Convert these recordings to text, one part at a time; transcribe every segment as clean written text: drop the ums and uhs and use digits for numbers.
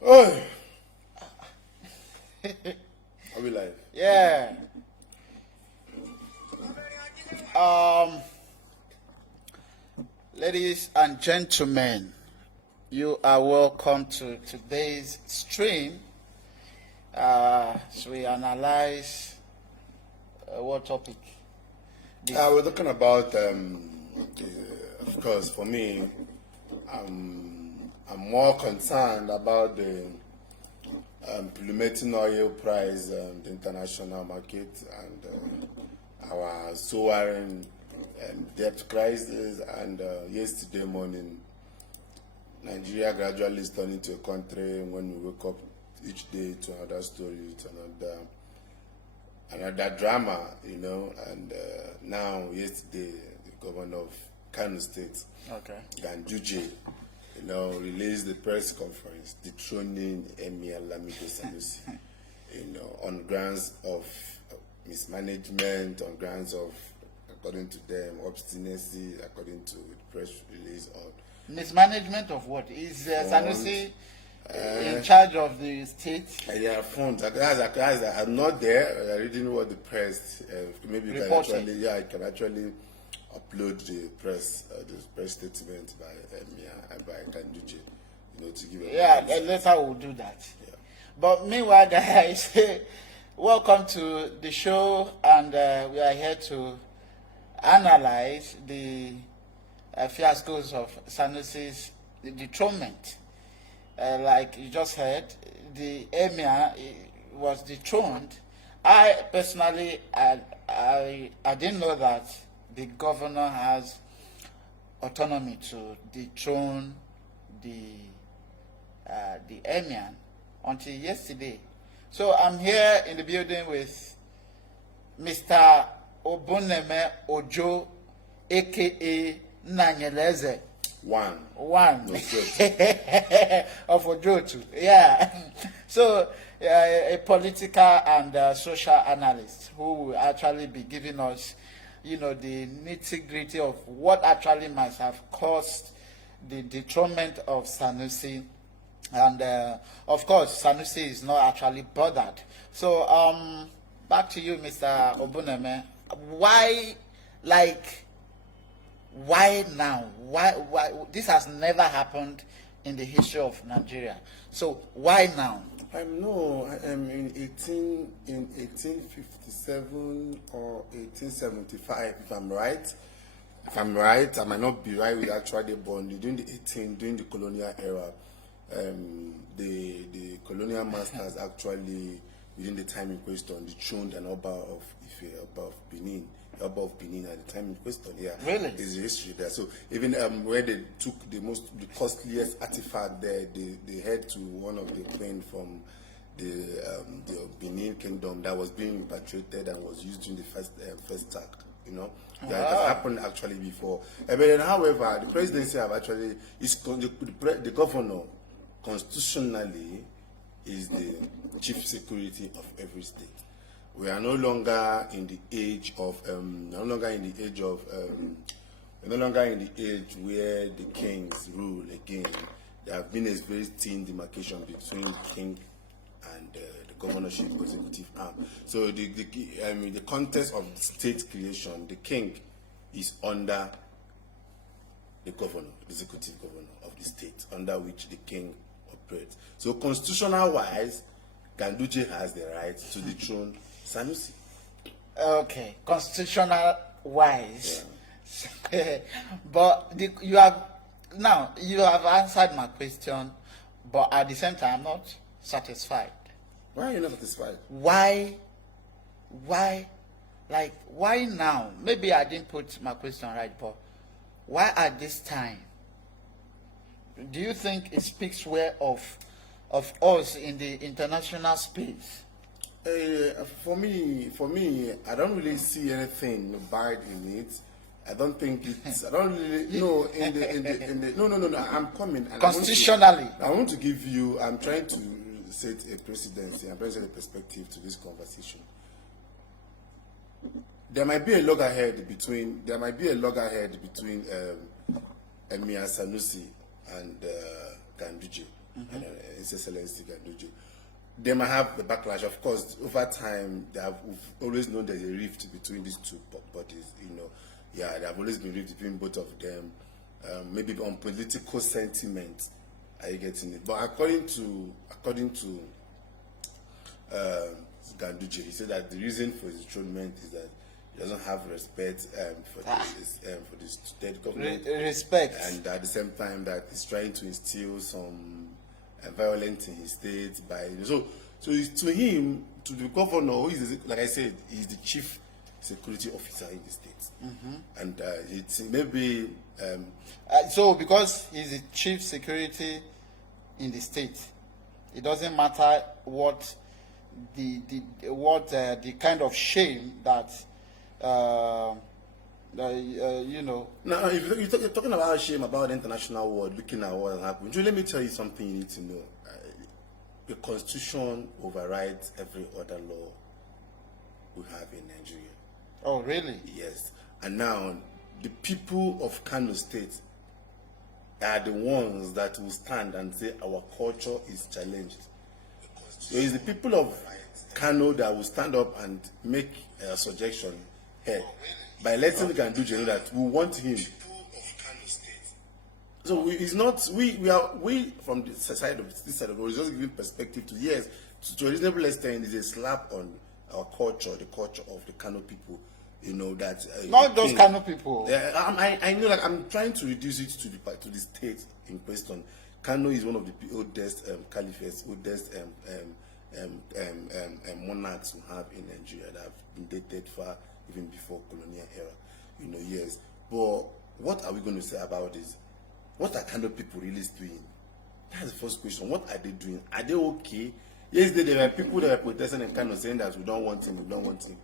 Oh, are we live? Yeah. Ladies and gentlemen, you are welcome to today's stream. So we analyze what topic? We're talking about, of course, for me, I'm more concerned about the plummeting oil price, the international market, and our soaring debt crisis. And yesterday morning, Nigeria gradually is turning to a country when we wake up each day to another story, to another drama, and now yesterday the governor of Kano State, Ganduje, released the press conference dethroning Emir Sanusi, on grounds of mismanagement, on grounds of, according to them, obstinacy, according to the press release on mismanagement of what? Is Sanusi in charge of the state? Yeah, funds. I'm not there. Reading what the press. Maybe you can actually, I can actually upload the press statement by Emir and by Ganduje, to give. Later we'll do that. Yeah. But meanwhile, guys, welcome to the show, and we are here to analyze the fiascos of Sanusi'S dethronement. Like you just heard, the Emir was dethroned. I personally, I didn't know that the governor has autonomy to dethrone the Emir until yesterday. So I'm here in the building with Mr. Obuneme Ojo, aka Nanyeleze. One. No, of Ojotu. Yeah. So, a political and social analyst who will actually be giving us, the nitty-gritty of what actually must have caused the dethronement of Sanusi. And, of course, Sanusi is not actually bothered. So, back to you, Mr. Obuneme. Why now? Why this has never happened in the history of Nigeria? So why now? In 1857 or 1875, if I'm right. I might not be right with actually born during the colonial era. The colonial masters actually, within the time in question, dethroned an Oba of Ife, Oba of Benin at the time in question. Yeah, really, there's a history there. So even where they took the costliest artifact there, they head to one of the queen from the Benin kingdom that was being repatriated and was used in the first sack. That has happened actually before. But then, however, the presidency have actually the governor constitutionally is the chief security of every state. We are no longer in the age where the kings rule again. There have been a very thin demarcation between the king and the governorship executive arm. So the context of state creation, the king is under the governor, the executive governor of the state, under which the king operates. So constitutional wise, Ganduje has the right to dethrone Sanusi. Okay, constitutional wise. Yeah. But you have answered my question, but at the same time, I'm not satisfied. Why are you not satisfied? Why now? Maybe I didn't put my question right, but why at this time? Do you think it speaks well of us in the international space? For me, I don't really see anything bad in it. I don't think it's. I don't really. No, No. I'm coming. Constitutionally, I want to give you. I'm trying to set a presidency. I'm trying to set a perspective to this conversation. There might be a loggerhead between. Emir Sanusi and Ganduje. In His Excellency Ganduje. They might have the backlash. Of course, over time, we've always known there's a rift between these two bodies. There have always been rift between both of them. Maybe on political sentiment, are you getting it? But according to Ganduje, he said that the reason for his dethronement is that he doesn't have respect for this state government. Respect. And at the same time that he's trying to instill some violence in his state so to him, to the governor, who is, like I said, he's the chief security officer in the state. And it's maybe so because he's the chief security in the state, it doesn't matter what the kind of shame that you know. Now, if you're talking about shame about the international world, looking at what happened, let me tell you something you need to know. The Constitution overrides every other law we have in Nigeria. Oh, really? Yes. And now, the people of Kano State are the ones that will stand and say our culture is challenged. So it's the people of Kano that will stand up and make a suggestion here by letting Ganduje know that we want him. So it's not we from the side of this side of the world, just giving perspective to to a reasonable extent is a slap on our culture, the culture of the Kano people. That not those Kano people. I know, like I'm trying to reduce it to the state in question. Kano is one of the oldest caliphates, oldest monarchs we have in Nigeria that have been dated far even before colonial era. Yes. But what are we going to say about this? What are Kano people really doing? That's the first question. What are they doing? Are they okay? Yesterday there were people that were protesting in Kano saying that we don't want him, we don't want him.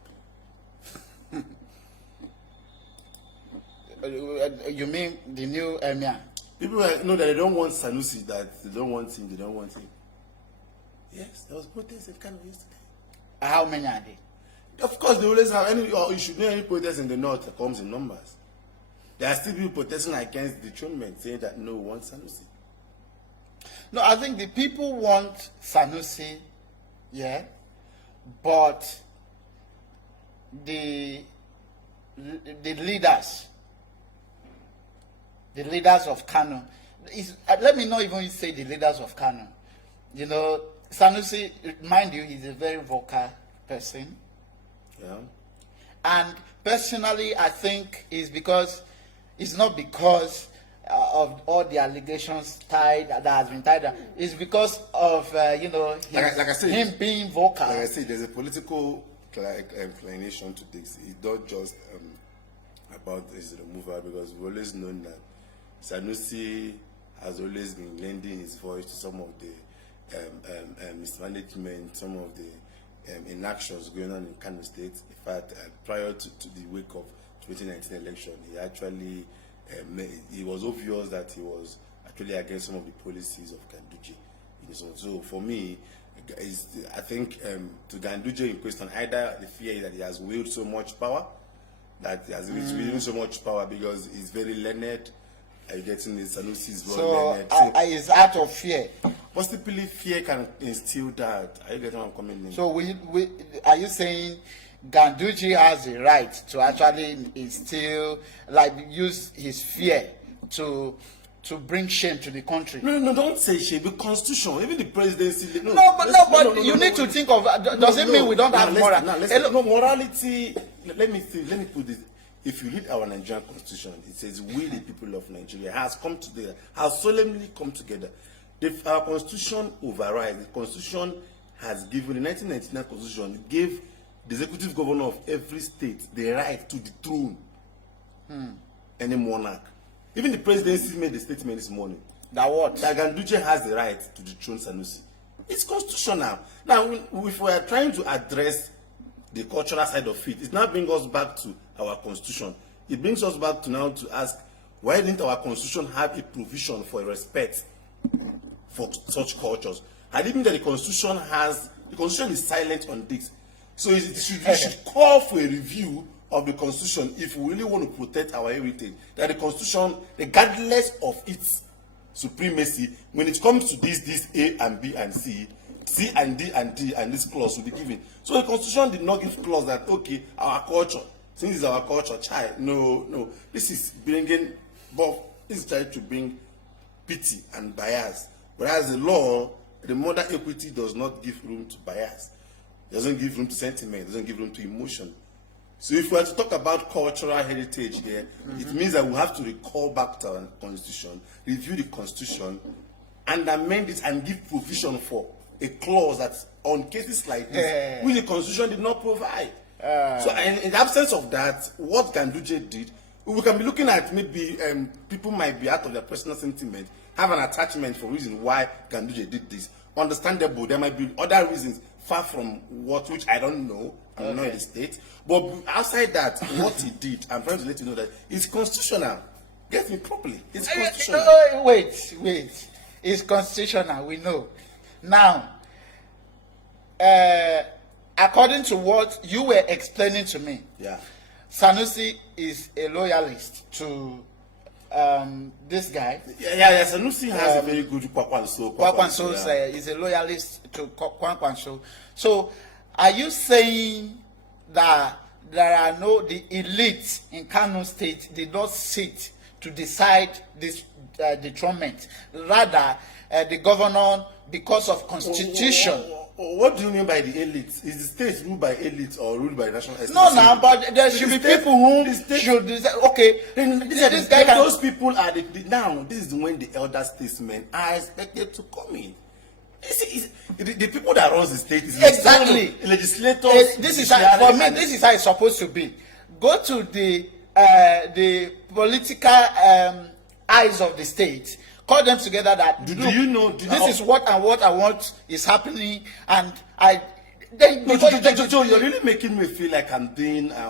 You mean the new Emir? People know that they don't want Sanusi, that they don't want him, they don't want him. Yes, there was protests in Kano yesterday. How many are they? Of course, they always have you should know any protest in the north that comes in numbers. There are still people protesting against the dethronement, saying that no, we want Sanusi. No, I think the people want Sanusi, but the leaders of Kano, let me not even say the leaders of Kano. Sanusi, mind you, he's a very vocal person. Yeah. And personally, I think it's not because of all the allegations that has been tied down. It's because of like I said, him being vocal. Like I said, there's a political inclination to this. It's not just about his removal, because we've always known that Sanusi has always been lending his voice to some of the mismanagement, some of the inactions going on in Kano State. In fact, prior to the wake of 2019 election, he actually it was obvious that he was actually against some of the policies of Ganduje. So for me, I think to Ganduje in question, either the fear is that he has wielded so much power, that he has wielded so much power because he's very learned. Are you getting this? Sanusi'S well learned. So it's out of fear. Possibly fear can instill that. Are you getting what I'm coming in? So are you saying Ganduje has the right to actually instill, use his fear to bring shame to the country? No, don't say shame. The Constitution, even the presidency. But you need to think of. Does it mean we don't have morality? No, morality. Let me put this. If you read our Nigerian Constitution, it says we, the people of Nigeria, has come together, has solemnly come together. Our Constitution overrides. The Constitution has given, the 1999 Constitution gave the executive governor of every state the right to dethrone any monarch. Even the presidency made a statement this morning. That what? That Ganduje has the right to dethrone Sanusi. It's constitutional. Now, if we are trying to address the cultural side of it, it now brings us back to our Constitution. It brings us back to now to ask, why didn't our Constitution have a provision for respect for such cultures? Had it been that the Constitution is silent on this. So it should call for a review of the Constitution if we really want to protect our heritage. That the Constitution, regardless of its supremacy. When it comes to this A and B and C and D and D and this clause will be given. So the constitution did not give clause that, okay, our culture, since it's our culture, child. No. This is trying to bring pity and bias. Whereas the law, the modern equity does not give room to bias. It doesn't give room to sentiment. It doesn't give room to emotion. So if we are to talk about cultural heritage here, it means that we have to recall back to our constitution, review the constitution, and amend it and give provision for a clause that's on cases like this, which the constitution did not provide. So in the absence of that, what Ganduje did, we can be looking at maybe people might be out of their personal sentiment, have an attachment for reason why Ganduje did this. Understandable. There might be other reasons far from which I don't know. I'm not in the state. But outside that, what he did, I'm trying to let you know that it's constitutional. Get me properly. It's constitutional. Wait. It's constitutional. We know. Now, according to what you were explaining to me, Sanusi is a loyalist to this guy. Yeah. Sanusi has a very good Kwakwanso. Kwakwanso is a loyalist to Kwakwanso. So, are you saying that the elite in Kano State did not sit to decide this dethronement? Rather, the governor, because of constitution. What do you mean by the elite? Is the state ruled by elite or ruled by national estate? No, but there should be people who should decide. Okay, this guy can. Those people are now. This is when the elder statesmen are expected to come in. The people that runs the state is exactly legislators. This is how, for me. This is how it's supposed to be. Go to the political eyes of the state. Call them together. That do you know? This is what I want is happening, and I. Then Joe, you're really making me feel like I'm being a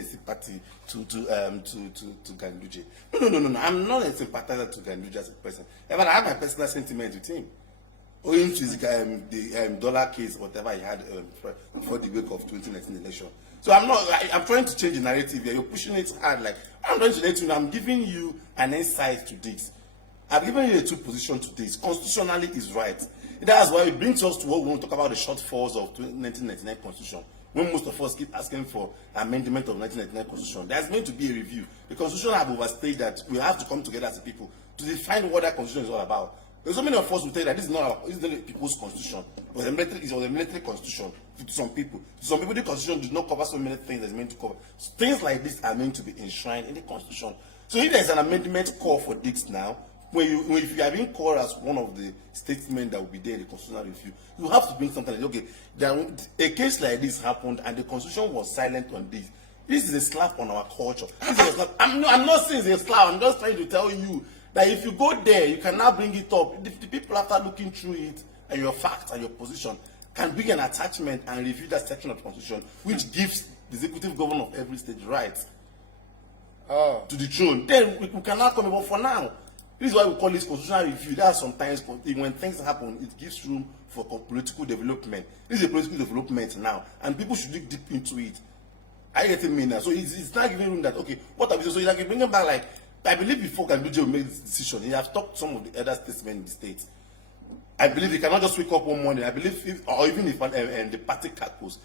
sympathy to Ganduje. No. I'm not a sympathizer to Ganduje as a person. But I have my personal sentiment with him. Owing to his the dollar case, whatever he had before the week of 2019 election. So I'm trying to change the narrative here. You're pushing it hard. Like, I'm trying to let you know, I'm giving you an insight to this. I've given you a two position to this. Constitutionally is right. That's why it brings us to what we want to talk about, the shortfalls of 1999 Constitution. When most of us keep asking for amendment of 1999 Constitution, there's meant to be a review. The Constitution have overstayed that we have to come together as a people to define what that Constitution is all about. There's so many of us who tell you that this is not the people's Constitution. It was a military Constitution to some people. To some people, the Constitution did not cover so many things that's meant to cover. So things like this are meant to be enshrined in the Constitution. So if there's an amendment call for this now, if you are being called as one of the statesmen that will be there in the constitutional review, you have to bring something like, okay, a case like this happened and the constitution was silent on this. This is a slap on our culture. I'm not saying it's a slap. I'm just trying to tell you that if you go there, you can now bring it up. The people, after looking through it and your facts and your position, can bring an attachment and review that section of the constitution, which gives the executive governor of every state rights to the throne. Then we cannot come about for now. This is why we call this constitutional review. There are sometimes when things happen, it gives room for political development. This is a political development now, and people should dig deep into it. I get it, me now. So it's not giving room that, okay, what have you? So like bringing back, like, I believe before Ganduje made this decision, he has talked to some of the other statesmen in the state. I believe he cannot just wake up one morning. I believe, or even if the party caucus,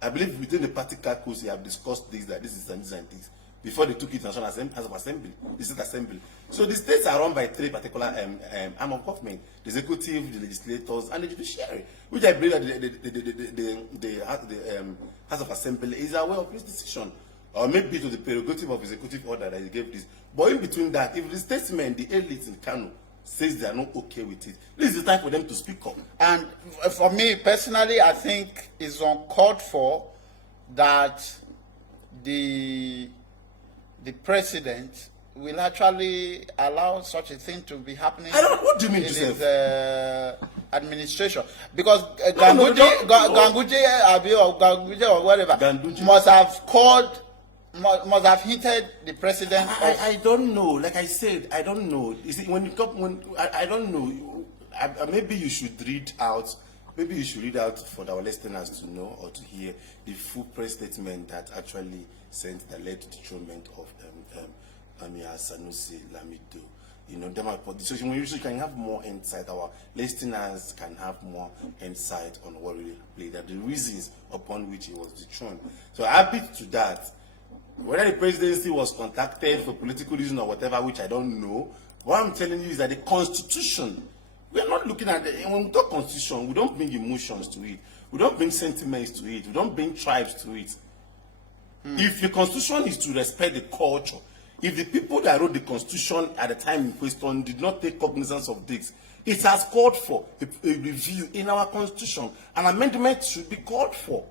I believe within the party caucus, they have discussed this, that this is and this and this, before they took it to National Assembly, the State Assembly. So the states are run by three particular arm of government: the executive, the legislators, and the judiciary. Which I believe that the House of Assembly is aware of this decision, or maybe to the prerogative of executive order that he gave this. But in between that, if the statesmen, the elites in Kano, says they are not okay with it, this is the time for them to speak up. And for me personally, I think it's uncalled for that the president will actually allow such a thing to be happening. What do you mean, in Joseph? His administration? Because Ganduje or whatever must have hinted the president. I don't know. Like I said, I don't know. You see, I don't know. Maybe you should read out. Maybe you should read out for our listeners to know or to hear the full press statement that actually that led to the dethronement of Emir Sanusi Lamido. you know, them so you can have more insight. Our listeners can have more insight on what really played and the reasons upon which he was dethroned. So happy to that. Whether the presidency was contacted for political reason or whatever, which I don't know, what I'm telling you is that the Constitution, we are not looking at when we talk Constitution, we don't bring emotions to it. We don't bring sentiments to it. We don't bring tribes to it. If the Constitution is to respect the culture, if the people that wrote the Constitution at the time in question did not take cognizance of this, it has called for a review in our Constitution. An amendment should be called for.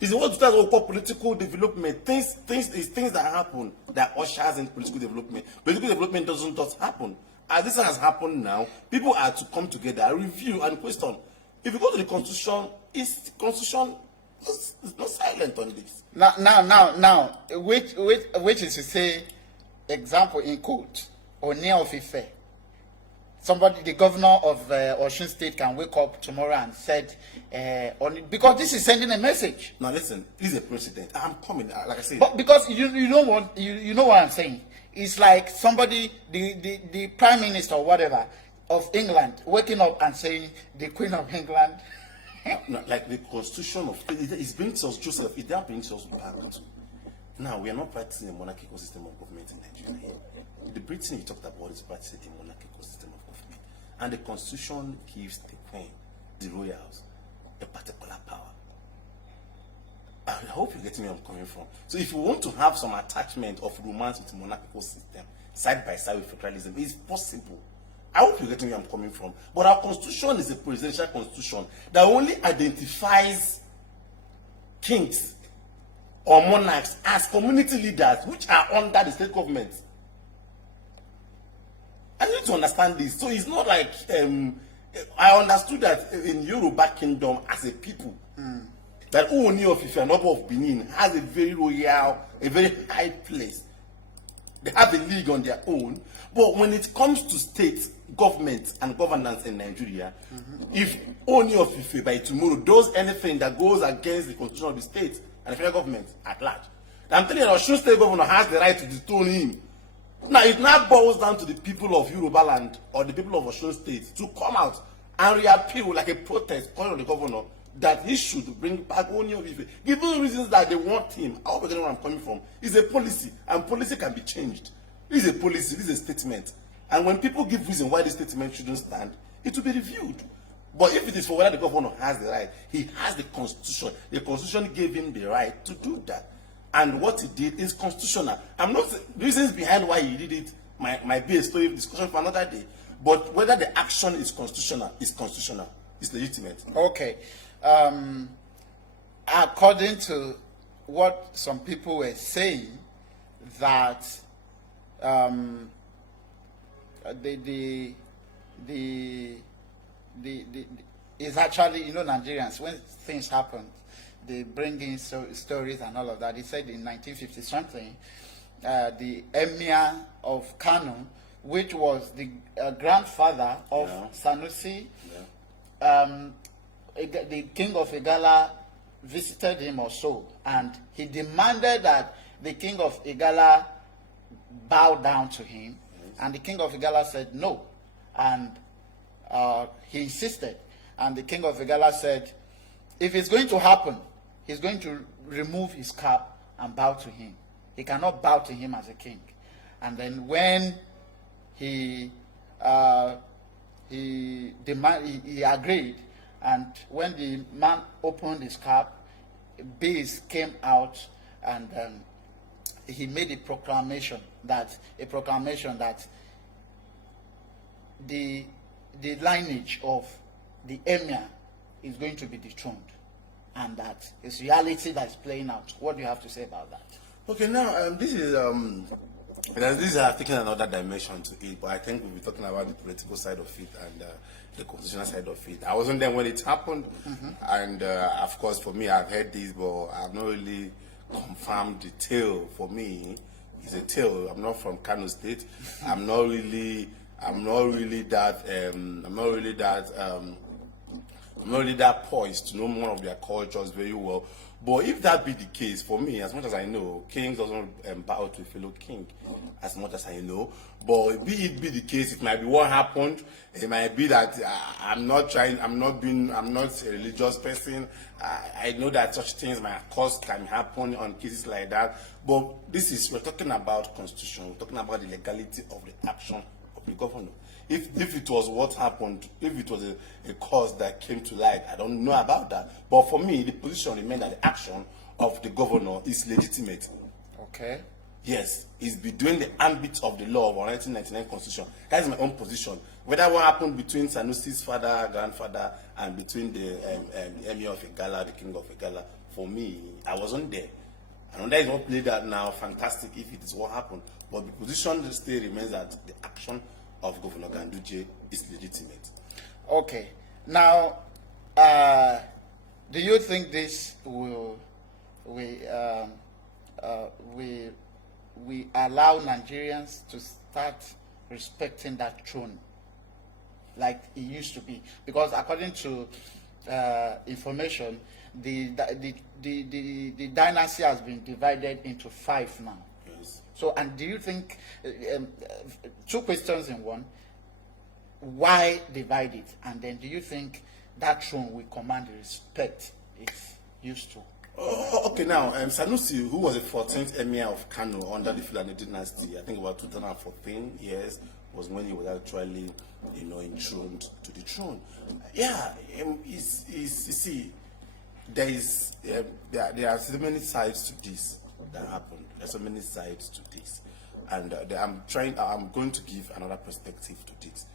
It's what we call political development. Things that happen that ushers in political development. Political development doesn't just happen. As this has happened now, people are to come together, review and question. If you go to the Constitution, the Constitution is not silent on this. Now, which is to say, example in quote, Oni of Ife. Somebody, the governor of Osun State can wake up tomorrow and said, because this is sending a message. Now listen, this is a precedent. I'm coming, like I said. But because you know what I'm saying. It's like somebody, the prime minister or whatever of England, waking up and saying the Queen of England. No, like the Constitution of it brings us Joseph. It that brings us back to now. We are not practicing a monarchical system of government in Nigeria. The Britain you talked about is practicing a monarchical system of government, and the Constitution gives the Queen, the royals, a particular power. I hope you're getting where I'm coming from. So if you want to have some attachment of romance with the monarchical system side by side with federalism, it's possible. I hope you're getting where I'm coming from. But our constitution is a presidential constitution that only identifies kings or monarchs as community leaders which are under the state government. I need to understand this. So it's not like I understood that in Yoruba kingdom as a people, that Ooni of Ife and Oba of Benin has a very royal, a very high place. They have a league on their own. But when it comes to state government and governance in Nigeria, if Ooni of Ife by tomorrow does anything that goes against the constitution of the state and the federal government at large, I'm telling you, the Osun State governor has the right to dethrone him. Now, it now boils down to the people of Yoruba land or the people of Osun State to come out and reappeal like a protest calling on the governor that he should bring back Ooni of Ife. Given reasons that they want him, I hope you know where I'm coming from. It's a policy, and policy can be changed. This is a policy, this is a statement. And when people give reason why the statement shouldn't stand, it will be reviewed. But if it is for whether the governor has the right, he has the constitution. The constitution gave him the right to do that. And what he did is constitutional. I'm not reasons behind why he did it might be a story of discussion for another day. But whether the action is constitutional, it's legitimate. Okay. According to what some people were saying, that is actually, you know, Nigerians, when things happen, they bring in stories and all of that. He said in 1950 something, the Emir of Kano, which was the grandfather of Sanusi, the king of Igala visited him or so, and he demanded that the king of Igala bow down to him, and the king of Igala said no, and he insisted, and the king of Igala said, if it's going to happen, he's going to remove his cap and bow to him. He cannot bow to him as a king. And then when he agreed, and when the man opened his cap, bees came out, and he made a proclamation that the lineage of the Emir is going to be dethroned, and that it's reality that's playing out. What do you have to say about that? Okay, now this is taking another dimension to it, but I think we'll be talking about the political side of it and the constitutional side of it. I wasn't there when it happened, and of course, for me, I've heard this, but I've not really confirmed the tale. For me, it's a tale. I'm not from Kano State. I'm not really that I'm not really that poised to know more of their cultures very well. But if that be the case, for me, as much as I know, king doesn't bow to a fellow king, as much as I know. But be it be the case, it might be what happened. It might be that I'm not a religious person. I know that such things can happen on cases like that. But we're talking about constitution. We're talking about the legality of the action of the governor. If it was what happened, if it was a cause that came to light, I don't know about that. But for me, the position remained that the action of the governor is legitimate. Okay. Yes, it's between the ambit of the law of our 1999 constitution. That is my own position. Whether what happened between Sanusi's father, grandfather, and between the Emir of Igala, the king of Igala, for me, I wasn't there. And that is what played out now, fantastic if it is what happened. But the position still remains that the action of Governor Ganduje is legitimate. Okay. Now, do you think this will we allow Nigerians to start respecting that throne like it used to be? Because according to information, the dynasty has been divided into 5 now. Yes. So, and do you think, 2 questions in one, why divide it? And then do you think that throne will command the respect it's used to? Okay, now, Sanusi, who was the 14th Emir of Kano under the Fulani dynasty, I think about 2014 years, was when he was actually, enthroned to the throne. Yeah, you see, there are so many sides to this that happened. There's so many sides to this, and I'm going to give another perspective to this.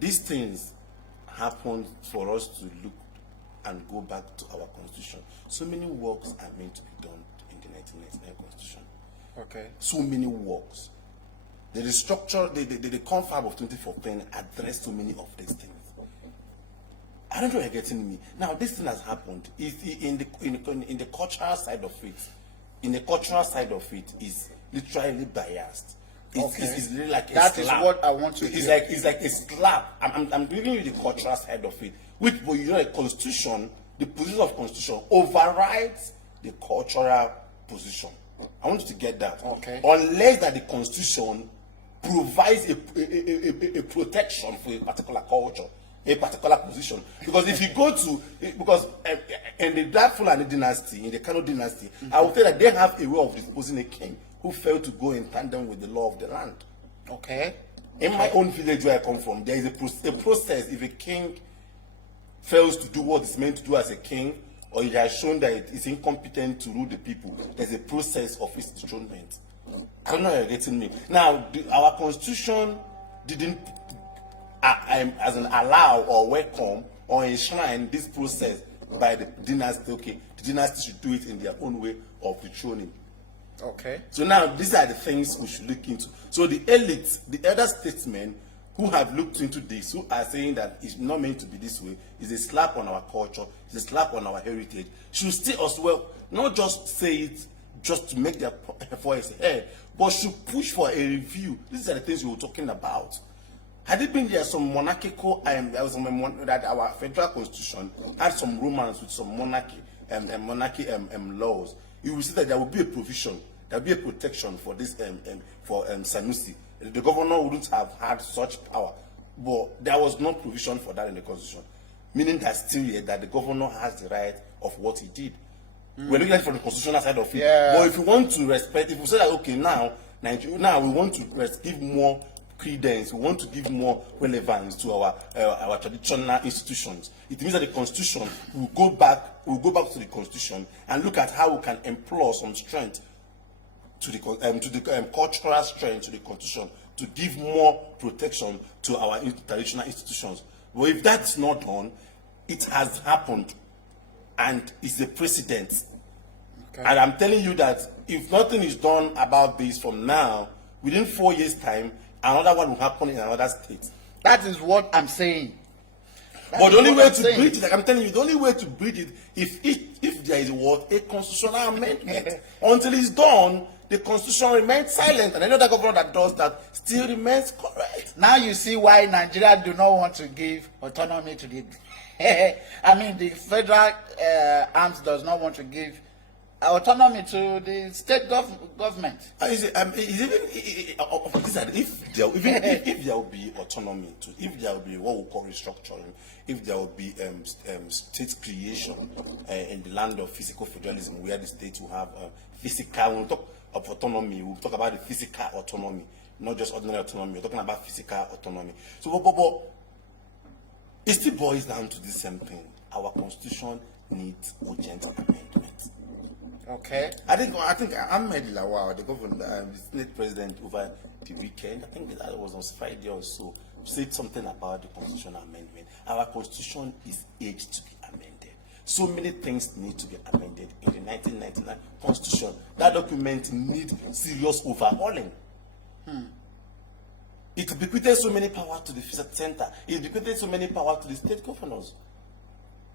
These things happened for us to look and go back to our constitution. So many works are meant to be done in the 1999 constitution. Okay. So many works. The restructure, the confab of 2014 addressed so many of these things. I don't know if you're getting me. Now, this thing has happened. In the cultural side of it, is literally biased. It's really like a slap. That is what I want to hear. It's like a slap. I'm giving you the cultural side of it. Which, but a constitution, the position of constitution overrides the cultural position. I want you to get that. Okay. Unless that the constitution provides a protection for a particular culture, a particular position. Because if you go to, in the Black Fulani dynasty, in the Kano dynasty, I would say that they have a way of disposing a king who failed to go in tandem with the law of the land. Okay. In my own village where I come from, there is a process. If a king fails to do what it's meant to do as a king, or it has shown that it is incompetent to rule the people, there's a process of his dethronement. I don't know if you're getting me. Now, our constitution didn't allow or welcome or enshrine this process by the dynasty. Okay, the dynasty should do it in their own way of dethroning. Okay. So now these are the things we should look into. So the elites, the elder statesmen who have looked into this, who are saying that it's not meant to be this way, is a slap on our culture, it's a slap on our heritage, should still as well not just say it just to make their voice heard, but should push for a review. These are the things we were talking about. Had it been there some monarchical, that our federal constitution had some romance with some monarchy laws, you will see that there will be a provision, there will be a protection for this for Sanusi. The governor wouldn't have had such power, but there was no provision for that in the constitution, meaning that still yet that the governor has the right of what he did. We're looking at it from the constitutional side of it. Yeah. But if you want to respect, if we say that okay, now we want to give more credence, we want to give more relevance to our traditional institutions, it means that the constitution will go back to the constitution and look at how we can employ some strength to the cultural strength to the constitution to give more protection to our traditional institutions. But if that's not done, it has happened and it's a precedent. Okay. And I'm telling you that if nothing is done about this from now, within 4 years' time, another one will happen in another state. That is what I'm saying. But the only way to bridge it, like I'm telling you, the only way to bridge it, if there is a constitutional amendment. Until it's done, the constitution remains silent, and any other governor that does that still remains correct. Now you see why Nigeria do not want to give autonomy to the I mean, the federal arms does not want to give autonomy to the state government. If there will be autonomy, if there will be what we call restructuring, if there will be state creation in the land of physical federalism, where the states will have physical, when we talk of autonomy, we'll talk about the physical autonomy, not just ordinary autonomy. We're talking about physical autonomy. So, but it still boils down to the same thing. Our constitution needs urgent amendment. Okay. I think Ahmed Lawal, the governor, the Senate president, over the weekend, I think that was on Friday or so, said something about the constitutional amendment. Our constitution is aged to be amended. So many things need to be amended in the 1999 constitution. That document needs serious overhauling. It bequeathed so many power to the center. It bequeathed so many power to the state governors.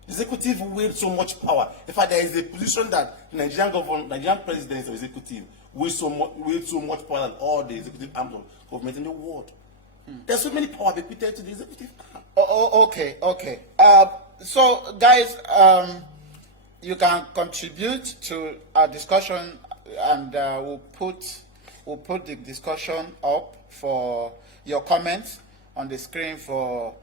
The executive wield so much power. In fact, there is a position that the Nigerian president or executive wield so much power than all the executive arms of government in the world. There's so many power bequeathed to the executive arm. Okay. So, guys, you can contribute to our discussion, and we'll put the discussion up for your comments on the screen for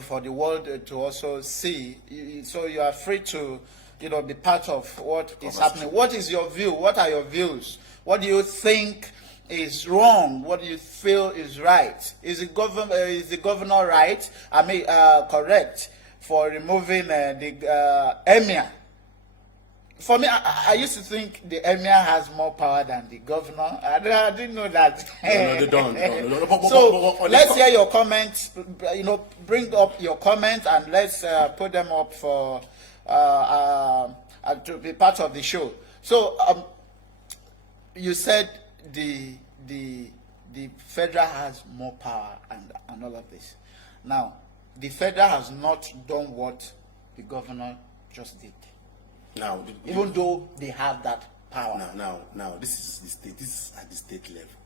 for the world to also see. So you are free to be part of what is happening. What is your view? What are your views? What do you think is wrong? What do you feel is right? Is the governor right? Correct for removing the Emir? For me, I used to think the Emir has more power than the governor. I didn't know that. No, they don't. So let's hear your comments. Bring up your comments and let's put them up for to be part of the show. So you said the federal has more power and all of this. Now, the federal has not done what the governor just did. Now, even though they have that power. Now, this is the state. This is at the state level.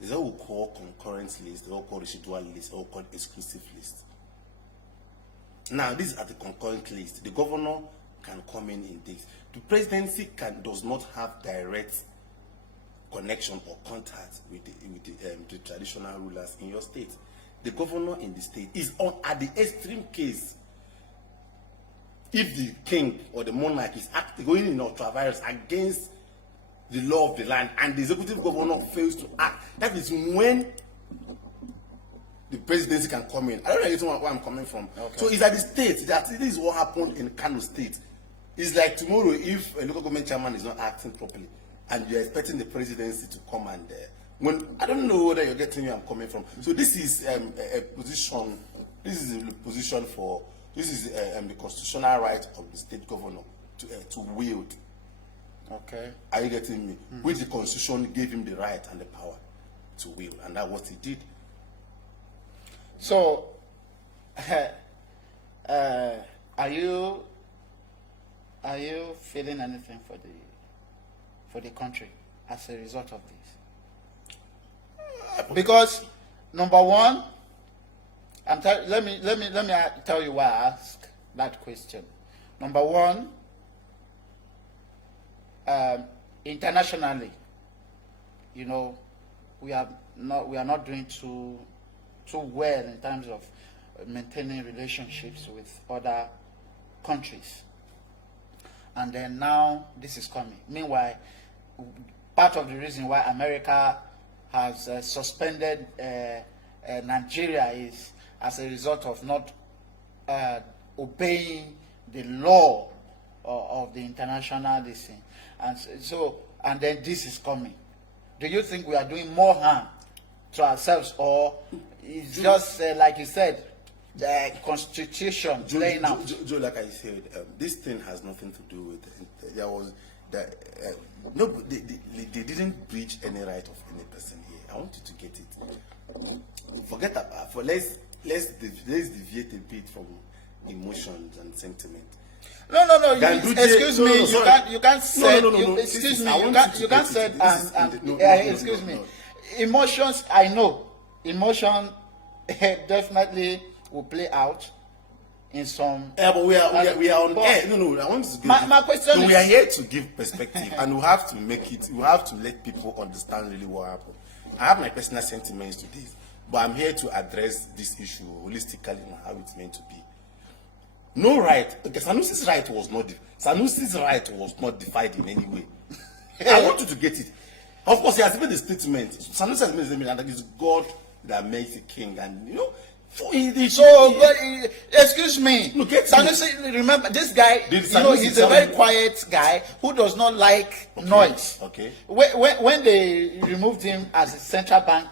There's what we call concurrent list, what we call residual list, what we call exclusive list. Now, this is at the concurrent list. The governor can come in this. The presidency does not have direct connection or contact with the traditional rulers in your state. The governor in the state is at the extreme case. If the king or the monarch is going in ultravirus against the law of the land and the executive governor fails to act, that is when the presidency can come in. I don't know where I'm coming from. Okay. So it's at the state. This is what happened in Kano State. It's like tomorrow, if a local government chairman is not acting properly and you're expecting the presidency to come and I don't know whether you're getting where I'm coming from. So this is a position. This is a position for. This is the constitutional right of the state governor to wield. Okay. Are you getting me? Which the constitution gave him the right and the power to wield, and that's what he did. So, are you feeling anything for the country as a result of this? Because number one. Let me tell you why I ask that question. Number one, internationally, we are not doing too well in terms of maintaining relationships with other countries. And then now this is coming. Meanwhile, part of the reason why America has suspended Nigeria is as a result of not obeying the law of the international listing. And then this is coming. Do you think we are doing more harm to ourselves, or it's just like you said, the constitution playing out? Joe, like I said, this thing has nothing to do with it. There was they didn't breach any right of any person here. I want you to get it. Forget that. Let's deviate a bit from emotions and sentiment. No. Ganduje- Excuse no, me. no, sorry. You can't say. No. Excuse me. I You want can't. to You get can't it. say. This is And in the- no, excuse no, me. no. Emotions. I know. Emotion definitely will play out in some. Yeah, but we are on but air. No. I want to give my question no, is. we are here to give perspective, and we have to make it. We have to let people understand really what happened. I have my personal sentiments to this, but I'm here to address this issue holistically and how it's meant to be. No right. Okay, Sanusi's right was not defied in any way. I want you to get it. Of course, he has made a statement. Sanusi has made a statement, and that is God that makes a king, and you know. Excuse me. Look, get Sanusi, remember this guy. Did You know, Sanusi he's a tell very you- quiet guy who does not like noise. Okay. When they removed him as a central bank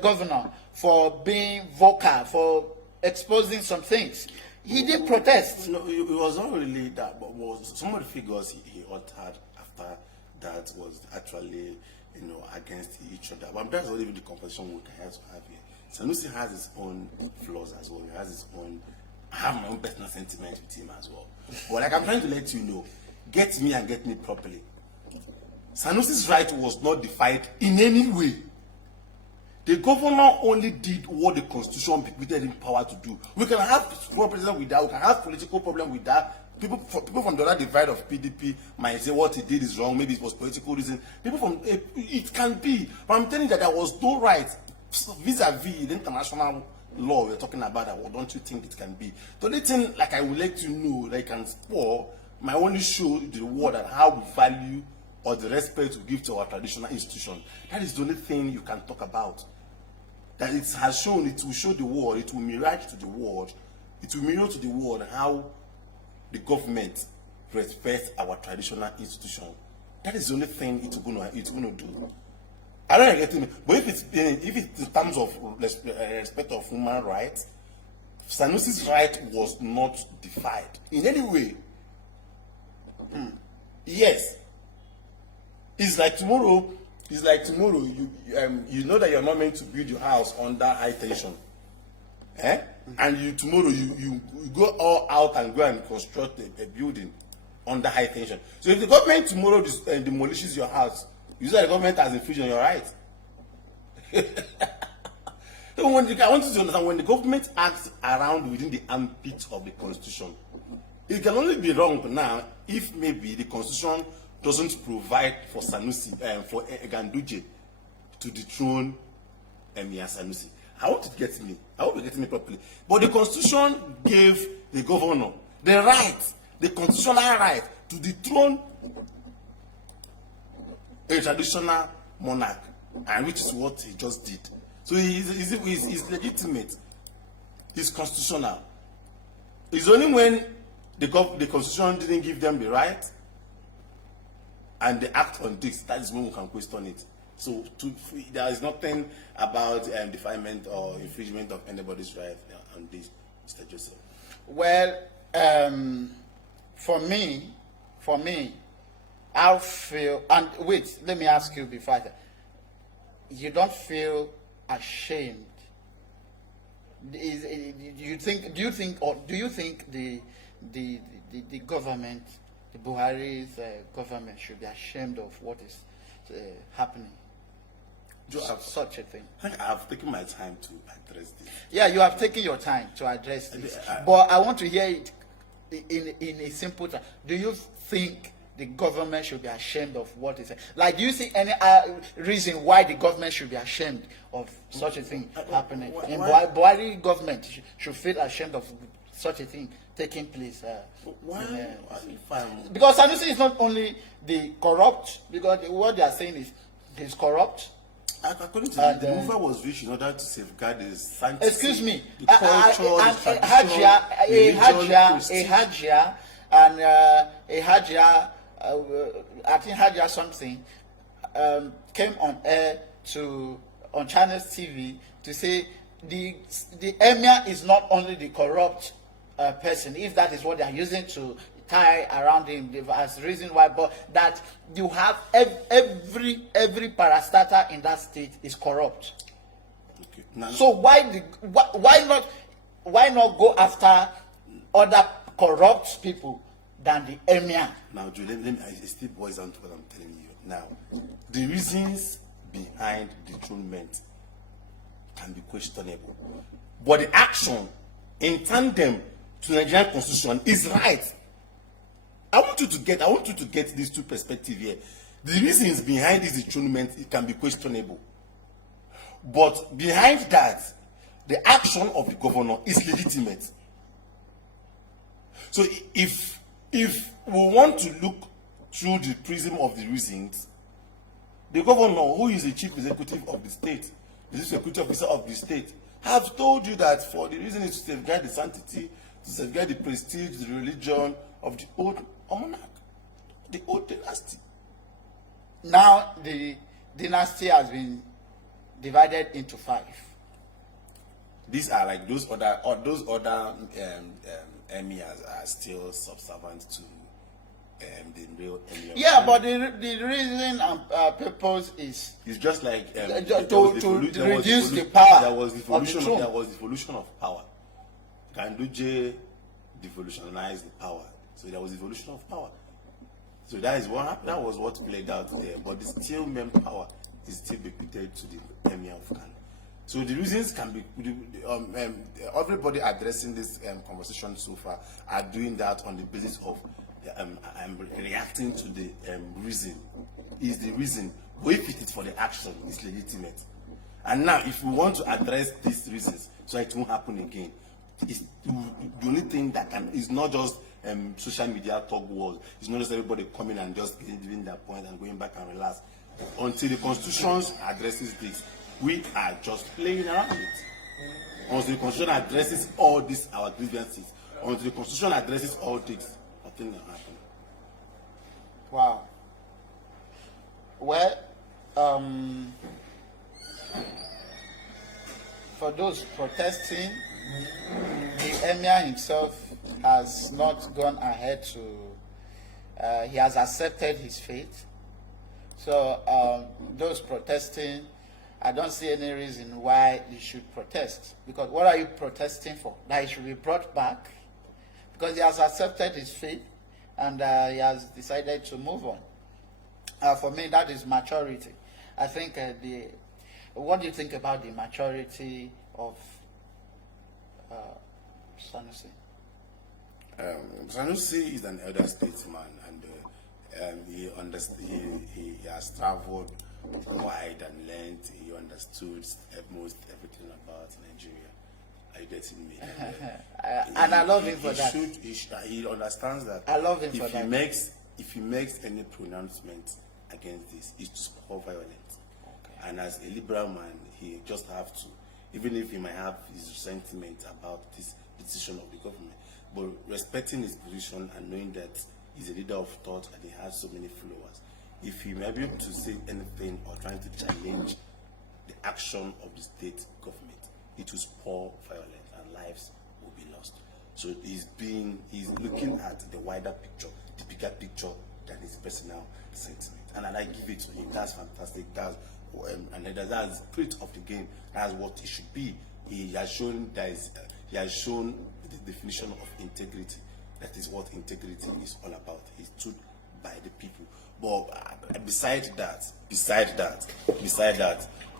governor for being vocal, for exposing some things, he did protest. No, it was not really that, but was some of the figures he uttered after that was actually, against each other. But that's not even the conversation we can have to have here. Sanusi has his own flaws as well. He has his own. I have my own personal sentiments with him as well. But like I'm trying to let you know, get me and get me properly. Sanusi's right was not defied in any way. The governor only did what the constitution bequeathed him power to do. We can have problem with that. We can have political problem with that. People from the other divide of PDP might say what he did is wrong. Maybe it was political reason. People from it can be, but I'm telling you that there was no right vis-a-vis the international law we're talking about. That what don't you think it can be? The only thing, like I would let you know, like can spur my only show the world and how we value or the respect we give to our traditional institution. That is the only thing you can talk about. That it has shown, it will show the world, it will mirage to the world, it will mirror to the world how the government respects our traditional institution. That is the only thing it's gonna do. I don't get it, but if it's in terms of respect of human rights, Sanusi's right was not defied in any way. Yes. It's like tomorrow. You know that you're not meant to build your house under high tension. And tomorrow you go all out and go and construct a building under high tension. So if the government tomorrow demolishes your house, you say the government has infringed on your rights. So I want you to understand, when the government acts around within the ambit of the constitution, it can only be wrong now if maybe the constitution doesn't provide for Sanusi for Ganduje to dethrone Emir Sanusi. I hope you're getting me properly. But the constitution gave the governor the right, the constitutional right to dethrone a traditional monarch, and which is what he just did. So he's legitimate. He's constitutional. It's only when the constitution didn't give them the right and they act on this, that is when we can question it. So there is nothing about defilement or infringement of anybody's right on this, Mr. Joseph. Well, for me, I feel, and wait, let me ask you before you don't feel ashamed? Do you think the government, the Buhari's government, should be ashamed of what is happening? Such a thing. I have taken my time to address this. Yeah, you have taken your time to address this, but I want to hear it in a simple time. Do you think the government should be ashamed of what is like? Do you see any reason why the government should be ashamed of such a thing happening? And Buhari government should feel ashamed of such a thing taking place. Because Sanusi is not only the corrupt, because what they are saying is he's corrupt. According to the mover was rich in order to safeguard his sanctity. Excuse me, the culture, a Hajia, I think Hajia something came on air on Channels TV to say the Emir is not only the corrupt person, if that is what they are using to tie around him as reason why, but that you have every parastatal in that state is corrupt. Okay. So why not go after other corrupt people than the Emir. Now, Joe, it still boils down to what I'm telling you. Now, the reasons behind dethronement can be questionable, but the action in tandem to the Nigerian Constitution is right. I want you to get these two perspectives here. The reasons behind this dethronement, it can be questionable, but behind that, the action of the governor is legitimate. So if we want to look through the prism of the reasons, the governor, who is the chief executive of the state, the chief executive officer of the state, have told you that for the reason is to safeguard the sanctity, to safeguard the prestige, the religion of the old monarch, the old dynasty. Now the dynasty has been divided into 5. These are like those other emirs are still subservient to the real emir. Yeah, but the reason and purpose is it's just like to reduce the power. There was devolution of power. Ganduje devolutionized the power, so there was devolution of power. So that is what happened. That was what played out there. But the still main power is still bequeathed to the Emir of Kano. So the reasons can be everybody addressing this conversation so far are doing that on the basis of reacting to the reason. Is the reason, but if it is for the action, it's legitimate. And now, if we want to address these reasons so it won't happen again, it's the only thing that can is not just social media talk wars. It's not just everybody coming and just giving their point and going back and relax. Until the Constitution addresses this, we are just playing around it. Until the Constitution addresses all these our grievances, until the Constitution addresses all this, nothing will happen. Wow. Well, for those protesting, the Emir himself has not gone ahead to, he has accepted his fate. So those protesting, I don't see any reason why you should protest. Because what are you protesting for? That he should be brought back? Because he has accepted his fate and he has decided to move on. For me, that is maturity. I think what do you think about the maturity of Sanusi? Sanusi is an elder statesman, and he has traveled wide and length. He understood most everything about Nigeria. Are you getting me? And I love him for that. He understands that. I love him for that. If he makes any pronouncement against this, it's to support violence. Okay. And as a liberal man, he just have to, even if he might have his sentiment about this decision of the government, but respecting his position and knowing that he's a leader of thought and he has so many followers, if he may be able to say anything or trying to challenge the action of the state government, it will spur violence and lives will be lost. So he's looking at the wider picture, the bigger picture than his personal sentiment. And I give it to him. That's fantastic. That's the spirit of the game. That's what it should be. He has shown the definition of integrity. That is what integrity is all about. He stood by the people. But beside that,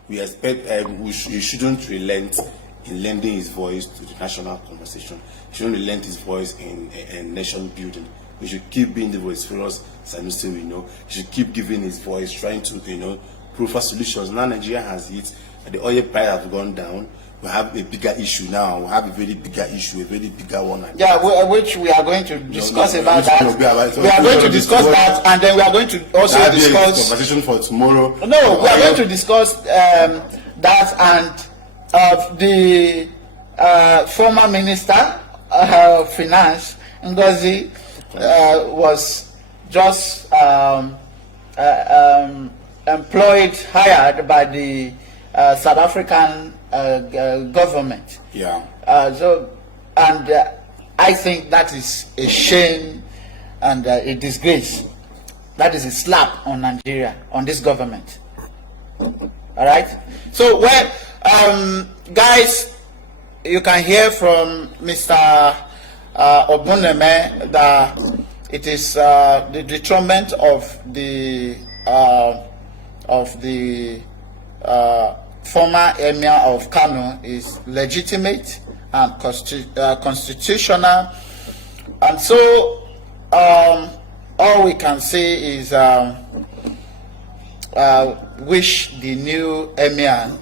we expect he shouldn't relent in lending his voice to the national conversation. He shouldn't relent his voice in nation building. We should keep being the voice for us. Sanusi, he should keep giving his voice, trying to proffer solutions. Now Nigeria has it. The oil price has gone down. We have a bigger issue now. We have a very bigger issue, a very bigger one. Yeah, which we are going to discuss about that. We are going to discuss that, and then we are going to also discuss conversation for tomorrow. No, we are going to discuss that and the former minister of finance, Ngozi, was just hired by the South African government. Yeah. I think that is a shame and a disgrace. That is a slap on Nigeria, on this government. All right. So, guys, you can hear from Mr. Obuneme, that it is the detriment of the former Emir of Kano is legitimate and constitutional, and so all we can say is wish the new Emir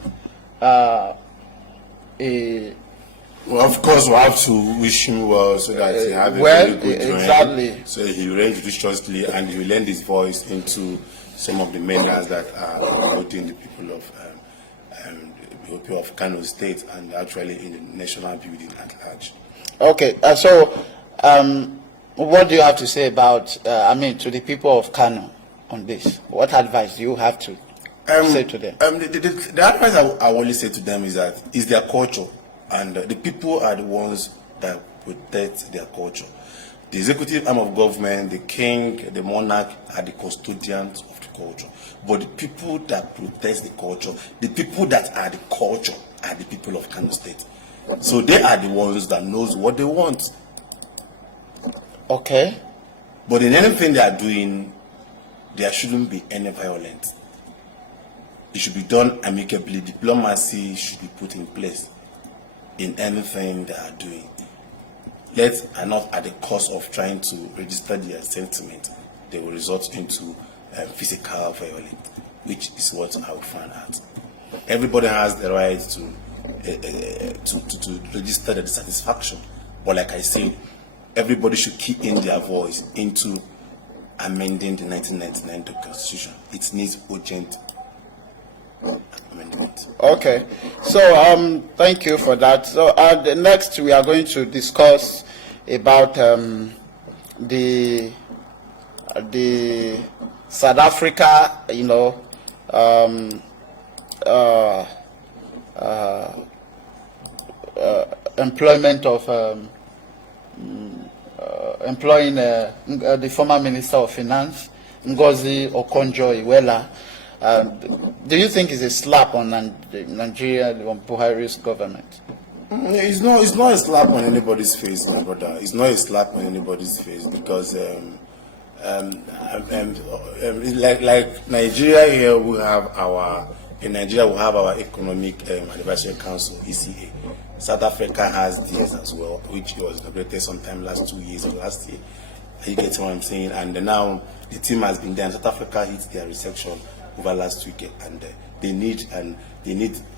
well, of course, we have to wish him well so that he have a well, very good exactly. reign. So he will reign judiciously and he will lend his voice into some of the measures that are promoting the people of Kano State and actually in the national building at large. Okay, what do you have to say about, to the people of Kano on this? What advice do you have to say to them? The advice I only say to them is that it's their culture, and the people are the ones that protect their culture. The executive arm of government, the king, the monarch are the custodians of the culture. But the people that protect the culture, the people that are the culture are the people of Kano State. So they are the ones that knows what they want. Okay. But in anything they are doing, there shouldn't be any violence. It should be done amicably. Diplomacy should be put in place in anything they are doing. Let are not at the cost of trying to register their sentiment. They will resort into physical violence, which is what I will find out. Everybody has the right to register their dissatisfaction, but like I said, everybody should keep in their voice into amending the 1999 Constitution. It needs urgent amendment. Okay, so thank you for that. So the next we are going to discuss about the South Africa, employment of employing the former Minister of Finance, Ngozi Okonjo-Iweala. Do you think it's a slap on Nigeria, on Buhari's government? It's not a slap on anybody's face, my brother. It's not a slap on anybody's face because like Nigeria here, we have our Economic Advisory Council, ECA. South Africa has theirs as well, which was inaugurated sometime last 2 years or last year. You get what I'm saying? And now the team has been there. South Africa hit their reception over last week, and they need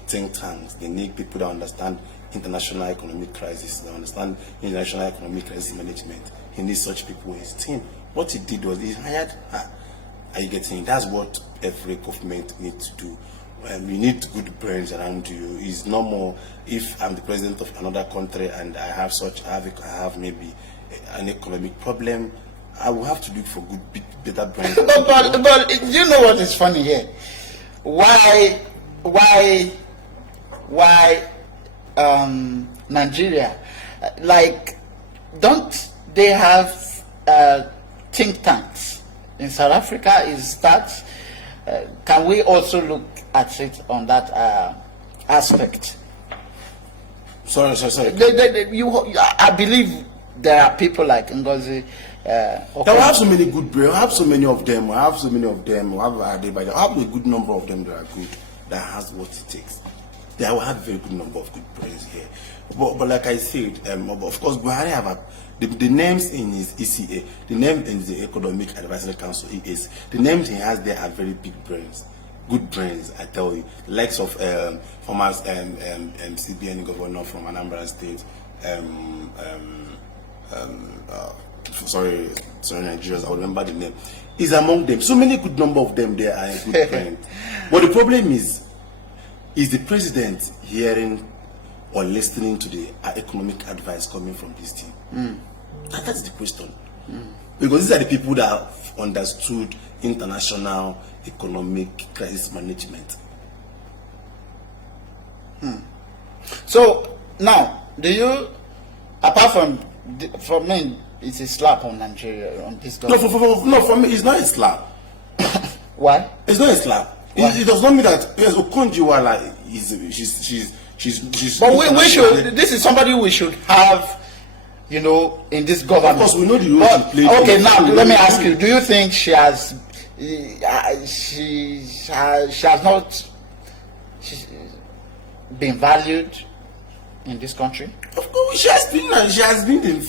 think tanks. They need people that understand international economic crisis. They understand international economic crisis management. He needs such people in his team. What he did was he hired her. Are you getting? That's what every government needs to do. You need good brains around you. It's no more if I'm the president of another country and I have maybe an economic problem, I will have to look for better brains. But you know what is funny here? Why Nigeria? Like, don't they have think tanks in South Africa? Is that can we also look at it on that aspect? Sorry. I believe there are people like Ngozi. Okay. We have so many good brains. I have so many of them. I have a good number of them that are good, that has what it takes. They will have a very good number of good brains here. But like I said, of course, Buhari have the names in his ECA, the name in the Economic Advisory Council is the names he has there are very big brains, good brains. I tell you, the likes of former CBN governor from Anambra State, sorry, Nigerians, I remember the name. Is among them. So many good number of them there are good brains. But the problem is the president hearing or listening to the economic advice coming from this team? That's the question. Because these are the people that have understood international economic crisis management. So now, do you, apart from me, it's a slap on Nigeria on this government? No, for me, it's not a slap. Why? It's not a slap. It does not mean that yes, Okonjo-Iweala she's. But we should. This is somebody we should have you know, in this government. Of course, we know the role she played. Okay, now let me ask you: do you think she has not been valued in this country? Of course, she has been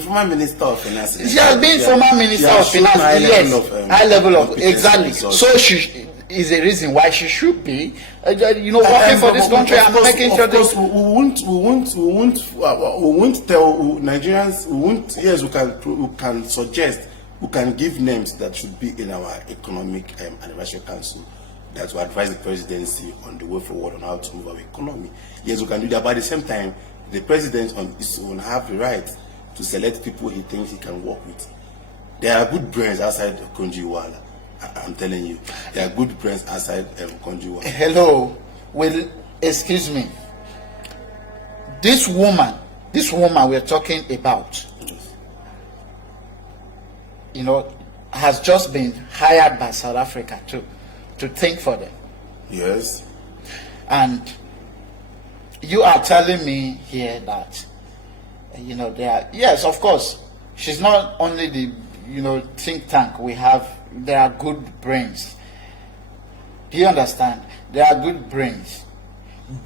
former minister of finance. She has been former minister of finance. Yes, high level of exactly. So she is a reason why she should be, you know, working for this country and making sure. Of course, we won't tell Nigerians. Yes, we can suggest. We can give names that should be in our economic advisory council that will advise the presidency on the way forward on how to move our economy. Yes, we can do that, but at the same time, the president on his own have the right to select people he thinks he can work with. There are good brains outside Konjiwala. I'm telling you, there are good brains outside Konjiwala. Hello, well, excuse me. This woman we're talking about, you know, has just been hired by South Africa to think for them. Yes. And you are telling me here that, you know, yes, of course, she's not only the, you know, think tank we have, there are good brains. Do you understand? There are good brains.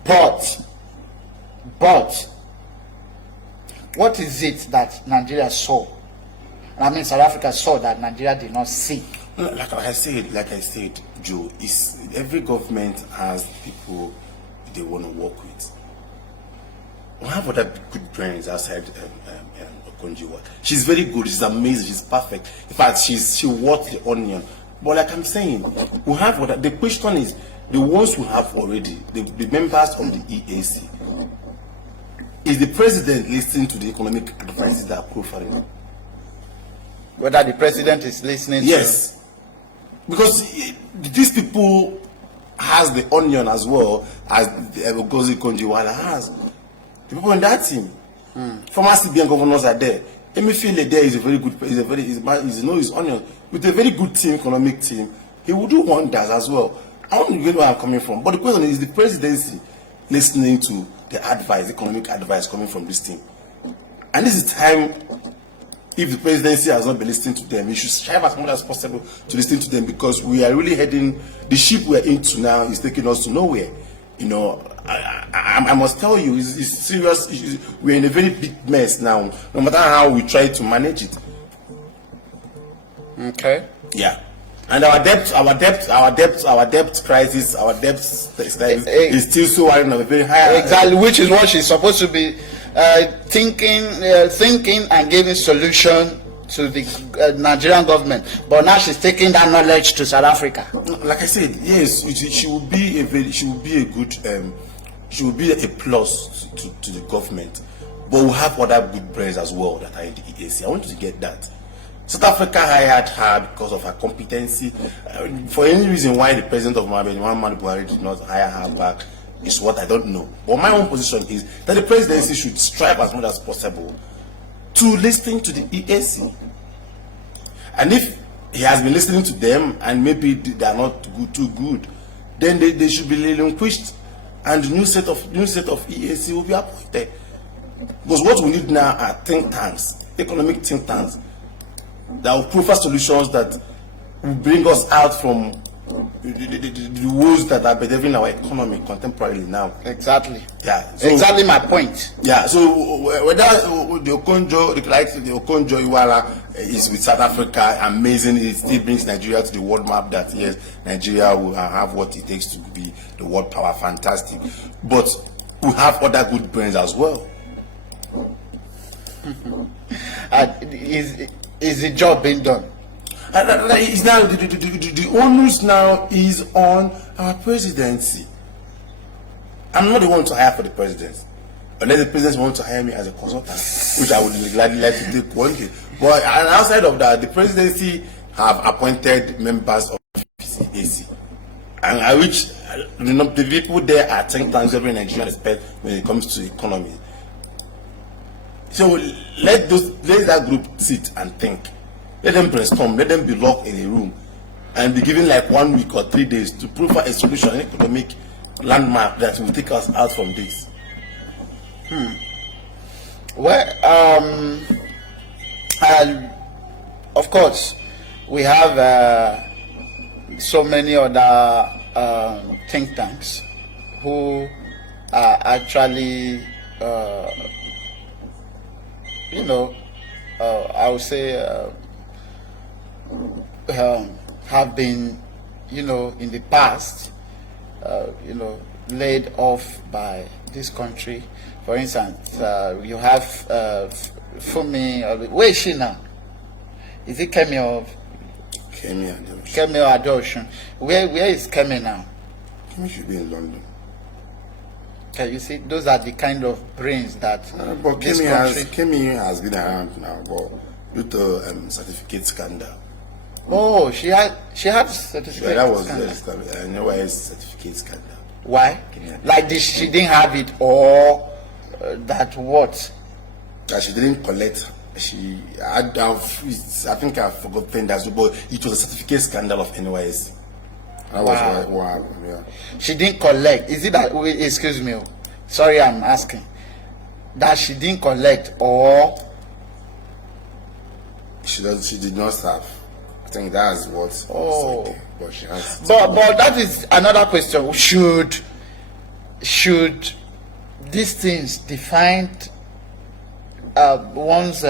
But, what is it that Nigeria saw? I mean, South Africa saw that Nigeria did not see. Like I said, Joe, is every government has people they want to work with. We have other good brains outside Konjiwa. She's very good. She's amazing. She's perfect. In fact, she worth the onion. But like I'm saying, we have other. The question is the ones we have already, the members of the EAC. Is the president listening to the economic advice that are profiling? Whether the president is listening. Yes, because these people has the onion as well as Gozi Konjiwala has. The people in that team, former CBN governors are there. Emir there is a very good. He's his onion with a very good team, economic team. He will do wonders as well. I don't get where I'm coming from, but the question is the presidency listening to the advice, economic advice coming from this team, and this is time. If the presidency has not been listening to them, we should strive as much as possible to listen to them, because we are really heading, the ship we're into now is taking us to nowhere. You know, I must tell you, it's serious. We're in a very big mess now, no matter how we try to manage it. Okay. Yeah. And our debt crisis, is still so high, a very high. Exactly, which is what she's supposed to be thinking and giving solution to the Nigerian government. But now she's taking that knowledge to South Africa. Like I said, yes, she will be a plus to the government. But we have other good brains as well that are in the EAC. I want you to get that. South Africa hired her because of her competency. For any reason why the president of Muhammad Buhari did not hire her back is what I don't know. But my own position is that the presidency should strive as much as possible to listen to the EAC. And if he has been listening to them and maybe they are not too good, then they should be relinquished and the new set of EAC will be appointed. Because what we need now are think tanks, economic think tanks, that will provide solutions that will bring us out from the woes that are bedeviling our economy contemporarily now. Exactly. Yeah. So, exactly my point. Yeah. So whether the Okonjo Iweala is with South Africa, amazing, it still brings Nigeria to the world map. That yes, Nigeria will have what it takes to be the world power. Fantastic. But we have other good brains as well. Is the job being done? It's now the onus now is on our presidency. I'm not the one to hire for the presidency, unless the president wants to hire me as a consultant, which I would gladly like to take one day. But outside of that, the presidency have appointed members of the PCAC, and I wish the people there are think tanks every Nigerian respect when it comes to economy. So let that group sit and think. Let them brainstorm. Let them be locked in a room and be given like 1 week or 3 days to provide a solution, an economic landmark that will take us out from this. Well, and of course, we have so many other think tanks who are actually, I would say, have been, in the past, laid off by this country. For instance, you have Fumi. Where is she now? Is it Kemi or Kemi Adoshin? Where is Kemi now? Kemi should be in London. Okay, you see, those are the kind of brains that But this Kemi has been around now, but due to certificate scandal. Oh, she had certificate. Yeah, that was scandal. I know why it's certificate scandal. Why? Yeah. Like this, she didn't have it, or that what? That she didn't collect. I think I've forgotten that, but it was a certificate scandal of NYS. That was what happened. Yeah. She didn't collect. Is it that? Wait, excuse me. Sorry, I'm asking. That she didn't collect, or she did not serve. I think that's what. Oh. But she has. But that is another question. Should these things define one's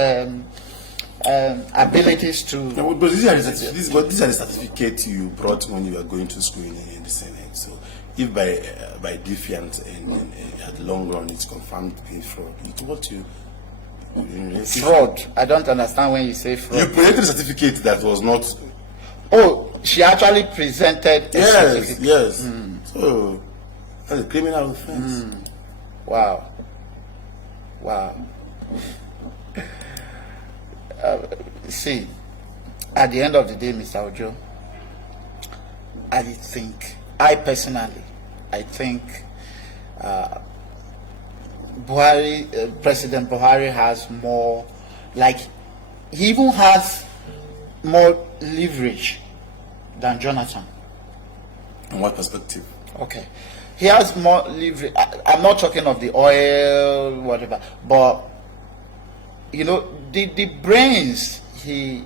abilities to? No, but these are the certificates you brought when you were going to school in the Senate. So, if by defiant and at the long run it's confirmed to be fraud, it's what you. Fraud. I don't understand when you say fraud. You presented a certificate that was not. Oh, she actually presented a certificate. Yes. So that's a criminal offense. Wow. See, at the end of the day, Mr. Ojo, I personally think President Buhari has more, like, he even has more leverage than Jonathan. In what perspective? Okay, he has more leverage. I'm not talking of the oil, whatever, but the brains he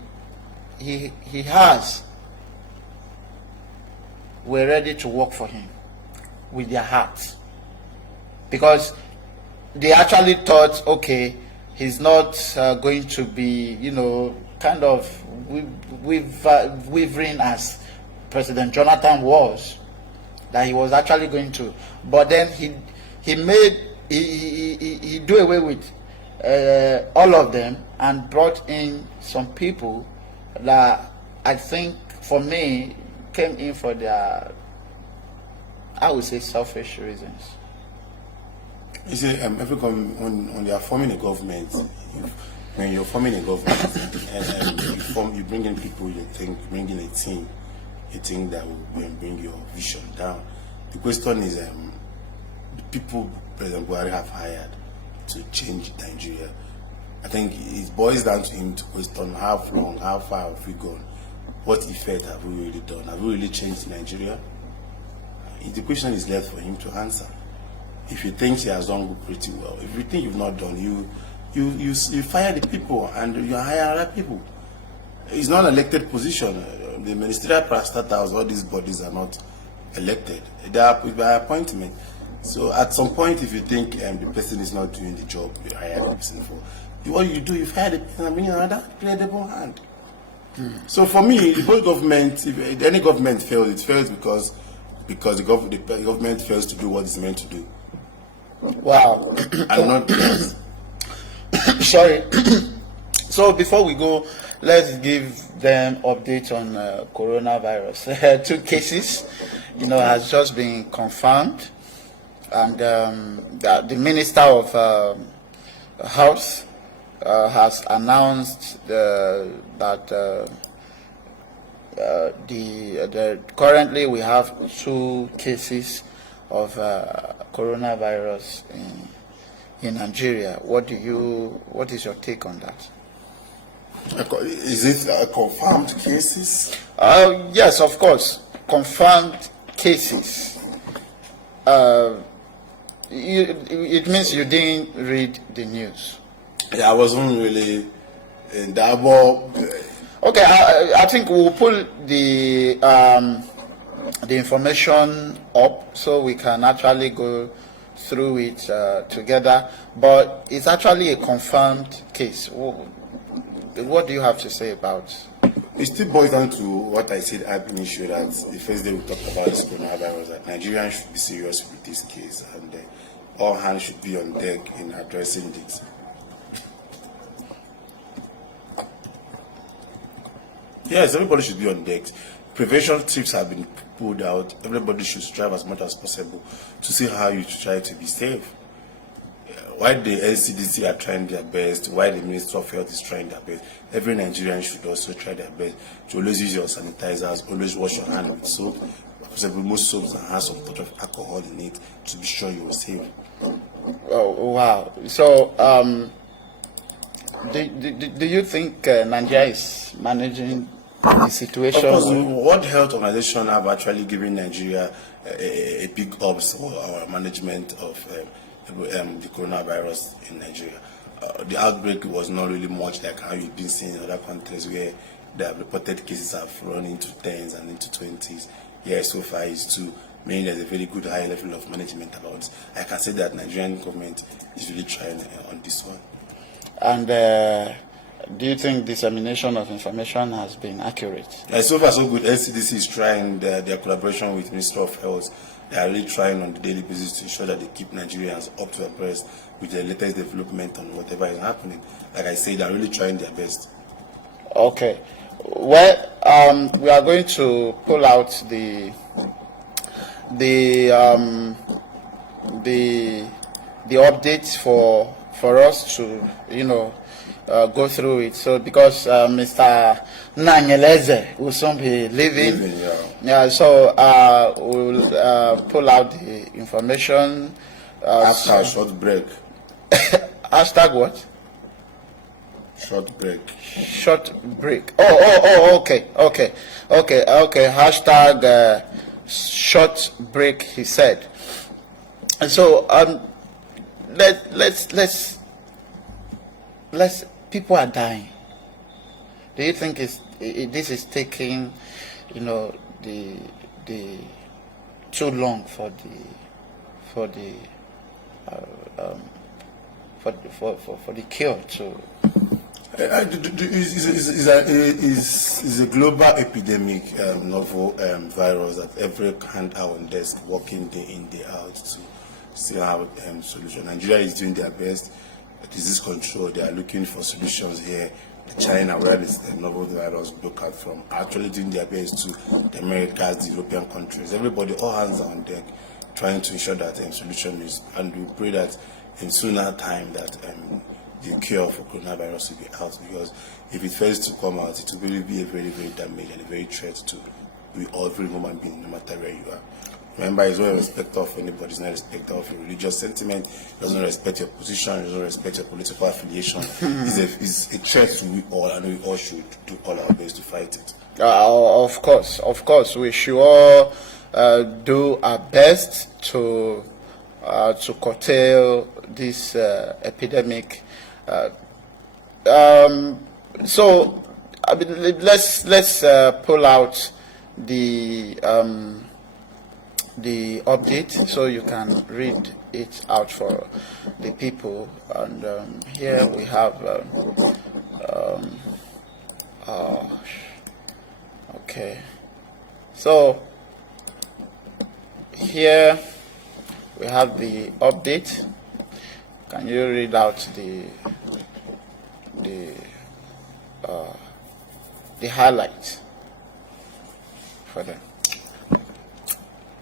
has were ready to work for him with their hearts, because they actually thought, okay, he's not going to be, kind of wavering as President Jonathan was, that he was actually going to. But then he do away with all of them and brought in some people that I think, for me, came in for their, I would say, selfish reasons. You see, when they are forming a government, when you're forming a government and you bring in people, bring in a team that will bring your vision down. The question is, the people President Buhari have hired to change Nigeria. I think it boils down to him to question how long, how far have we gone, what effect have we really done, have we really changed Nigeria? The question is left for him to answer. If you think he has done pretty well, if you think you've not done, you fire the people and you hire other people. It's not an elected position. The ministerial parastatals, all these bodies are not elected. They are by appointment. So at some point, if you think the person is not doing the job you hire the person for, what you do, you fire the person and bring another credible hand. So for me, the whole government, if any government fails, it fails because the government fails to do what it's meant to do. Wow. I'm not. Sorry. So before we go, let's give them update on coronavirus. 2 cases, has just been confirmed, and the Minister of Health has announced that currently we have 2 cases of coronavirus in Nigeria. What is your take on that? Is it confirmed cases? Yes, of course, confirmed cases. It means you didn't read the news. Yeah, I wasn't really in that, but Okay, I think we'll pull the information up so we can actually go through it together. But it's actually a confirmed case. What do you have to say about? it still boils down to what I said at initial, that the first day we talked about this coronavirus, that Nigerians should be serious with this case, and all hands should be on deck in addressing it. Yes, everybody should be on deck. Prevention tips have been pulled out. Everybody should strive as much as possible to see how you try to be safe. Why the NCDC are trying their best, why the Ministry of Health is trying their best, every Nigerian should also try their best to always use your sanitizers, always wash your hand with soap. Possibly most soaps and have some touch of alcohol in it to be sure you are safe. Oh, wow. So, do you think Nigeria is managing the situation? Of course, the World Health Organization have actually given Nigeria a big ups for our management of the coronavirus in Nigeria. The outbreak was not really much like how you've been seeing in other countries where the reported cases have run into 10s and into 20s. Yeah, so far it's 2. Meaning there's a very good high level of management about it. I can say that Nigerian government is really trying on this one. And do you think dissemination of information has been accurate? So far so good. NCDC is trying their collaboration with Ministry of Health. They are really trying on the daily basis to ensure that they keep Nigerians up to abreast with the latest development on whatever is happening. Like I said, they are really trying their best. Okay. Well, we are going to pull out the updates for us to go through it. So because Mr. Nangeleze will soon be leaving, so we'll pull out the information. After a short break. Hashtag what? Short break. Short break. Okay. Hashtag short break, he said. And so let's people are dying. Do you think this is taking the too long for the cure to? Is a global epidemic, novel virus that every hand out on desk, working day in, day out to see how solution. Nigeria is doing their best. Disease control, they are looking for solutions here. China, where this novel virus broke out from, are actually doing their best to the Americas, the European countries. Everybody, all hands are on deck, trying to ensure that solution is, and we pray that in sooner time that the cure for coronavirus will be out, because if it fails to come out, it will really be a very, very damage and a very threat to every human being, no matter where you are. Remember, it's not a respect of anybody, it's not a respect of your religious sentiment, it doesn't respect your position, it doesn't respect your political affiliation. It's a threat to we all, and we all should do all our best to fight it. Of course, we should all do our best to curtail this epidemic. So I mean, let's pull out the update so you can read it out for the people. And here we have okay, so here we have the update. Can you read out the highlights for them?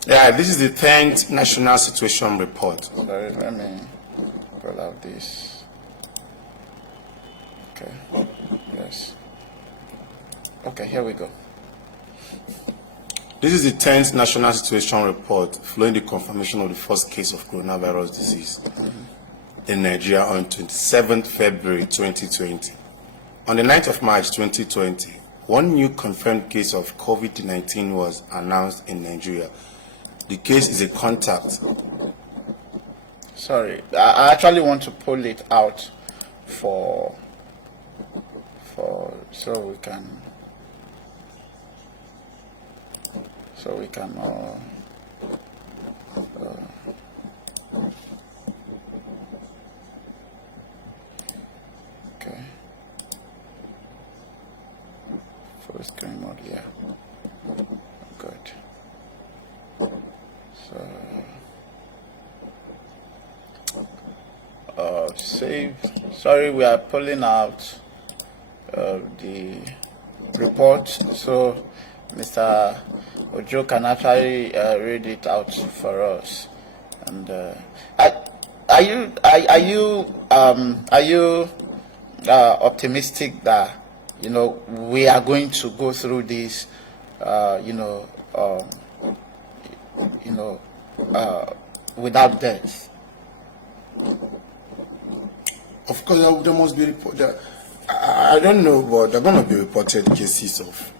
Yeah, this is the 10th National Situation Report. Sorry, let me pull out this. Okay, yes. Okay, here we go. This is the 10th National Situation Report following the confirmation of the first case of coronavirus disease in Nigeria on 27th February 2020. On the 9th of March 2020, one new confirmed case of COVID-19 was announced in Nigeria. The case is a contact. Sorry, I actually want to pull it out for so we can okay, full screen mode, yeah, good. So save. Sorry, we are pulling out the report, so Mr. Ojo can actually read it out for us. And are you optimistic that we are going to go through this without death? Of course, there must be I don't know, but there are going to be reported cases of.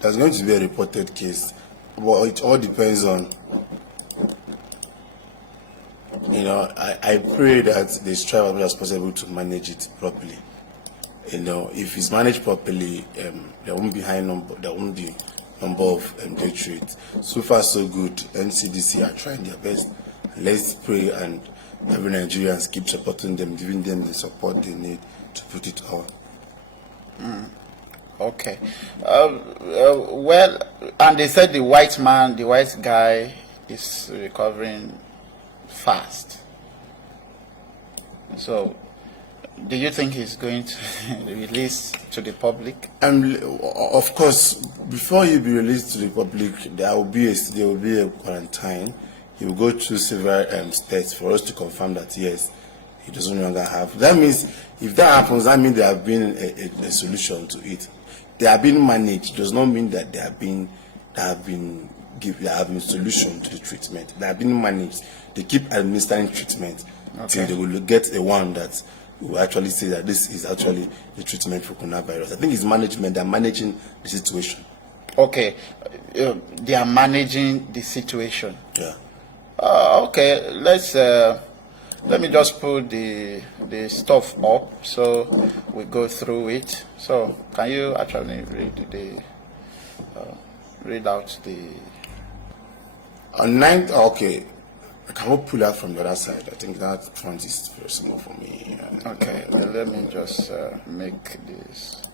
There's going to be a reported case, but it all depends on. I pray that they strive as much as possible to manage it properly. If it's managed properly, there won't be number of death rates. So far, so good. NCDC are trying their best. Let's pray and every Nigerians keep supporting them, giving them the support they need to put it on. Okay. Well, and they said the white guy is recovering fast. So, do you think he's going to release to the public? Of course, before he be released to the public, there will be a quarantine. He will go through several steps for us to confirm that yes, he doesn't longer have. That means if that happens, that means there have been a solution to it. They are being managed. Does not mean that they have been solution to the treatment. They are being managed. They keep administering treatment till they will get a one that will actually say that this is actually the treatment for coronavirus. I think it's management. They are managing the situation. Okay, they are managing the situation. Yeah. Okay, let me just put the stuff up so we go through it. So can you actually read out the on 9th? Okay, I can pull out from the other side. I think that font is very small for me. Okay, let me just make this.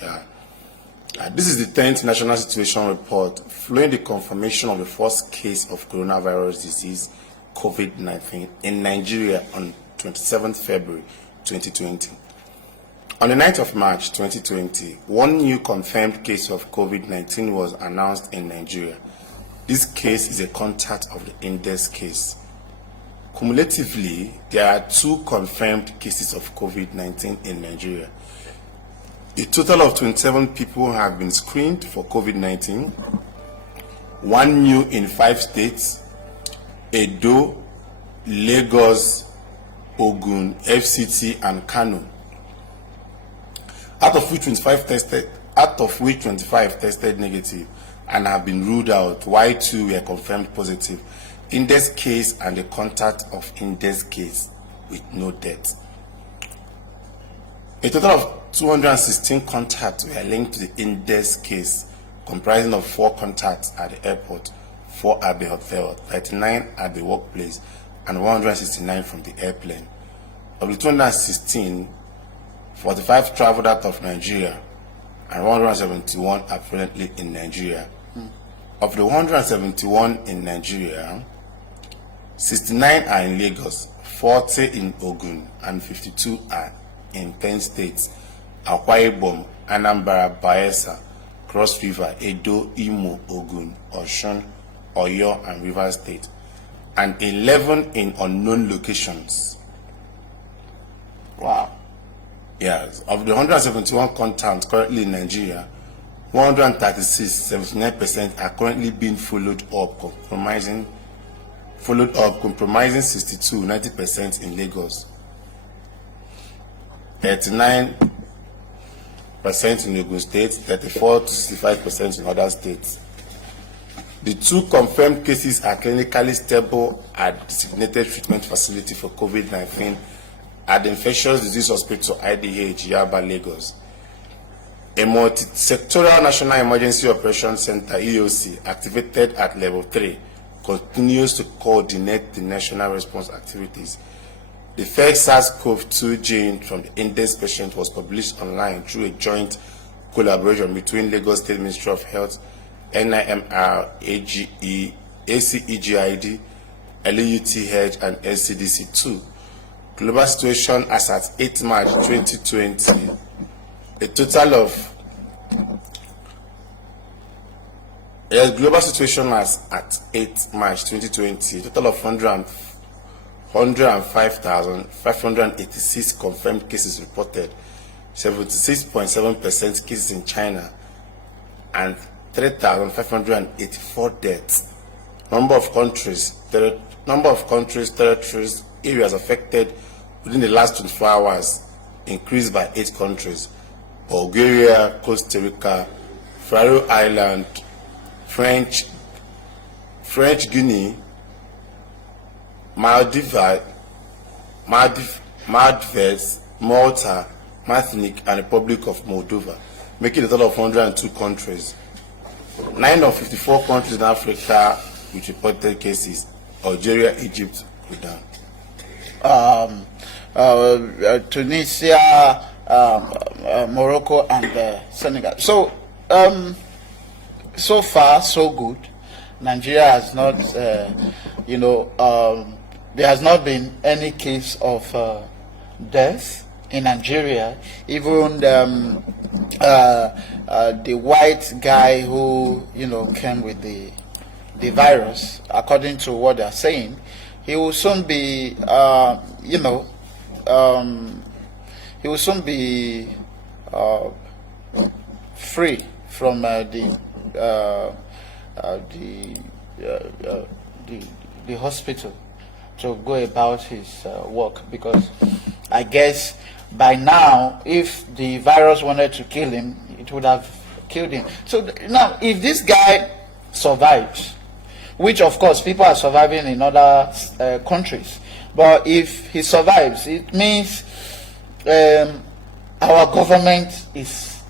Yeah. This is the 10th National Situation Report, following the confirmation of the first case of coronavirus disease, COVID-19, in Nigeria on 27th February 2020. On the 9th of March 2020, one new confirmed case of COVID-19 was announced in Nigeria. This case is a contact of the index case. Cumulatively, there are 2 confirmed cases of COVID-19 in Nigeria. A total of 27 people have been screened for COVID-19, 1 new in 5 states, Edo, Lagos, Ogun, FCT, and Kano. Out of which 25 tested negative and have been ruled out, while 2 were confirmed positive. Index case and the contact of index case with no death. A total of 216 contacts were linked to the index case, comprising of 4 contacts at the airport, 4 at the hotel, 39 at the workplace, and 169 from the airplane. Of the 216, 45 traveled out of Nigeria, and 171 are presently in Nigeria. Of the 171 in Nigeria, 69 are in Lagos, 40 in Ogun, and 52 are in 10 states: Akwa Ibom, Anambra, Bayelsa, Cross River, Edo, Imo, Ogun, Osun, Oyo, and Rivers State, and 11 in unknown locations. Wow. Yes, of the 171 contacts currently in Nigeria, 136, 79% are currently being followed up, comprising 62, 90% in Lagos, 39% in Ogun State, 34 to 65% in other states. The 2 confirmed cases are clinically stable at designated treatment facility for COVID-19 at the Infectious Disease Hospital, IDH, Yaba, Lagos. A multi-sectoral National Emergency Operations Center, EOC, activated at level 3, continues to coordinate the national response activities. The first SARS-CoV-2 gene from the index patient was published online through a joint collaboration between Lagos State Ministry of Health, NIMR, AGE, ACEGID, LUTH, and LCDC2. Global situation as at 8 March 2020, a total of global situation as at 8 March 2020, a total of 105,586 confirmed cases reported, 76.7% cases in China, and 3,584 deaths. Number of countries, territories, areas affected within the last 24 hours increased by 8 countries: Bulgaria, Costa Rica, Faroe Island, French Guinea, Maldives, Malta, Martinique, and Republic of Moldova, making a total of 102 countries. 9 of 54 countries in Africa with reported cases: Algeria, Egypt, Sudan, Tunisia, Morocco, and Senegal. So, so far, so good. Nigeria has not, there has not been any case of death in Nigeria. Even the white guy who came with the virus, according to what they are saying, he will soon be he will soon be free from the hospital to go about his work, because I guess by now, if the virus wanted to kill him, it would have killed him. So now, if this guy survives, which of course people are surviving in other countries, but if he survives, it means our government is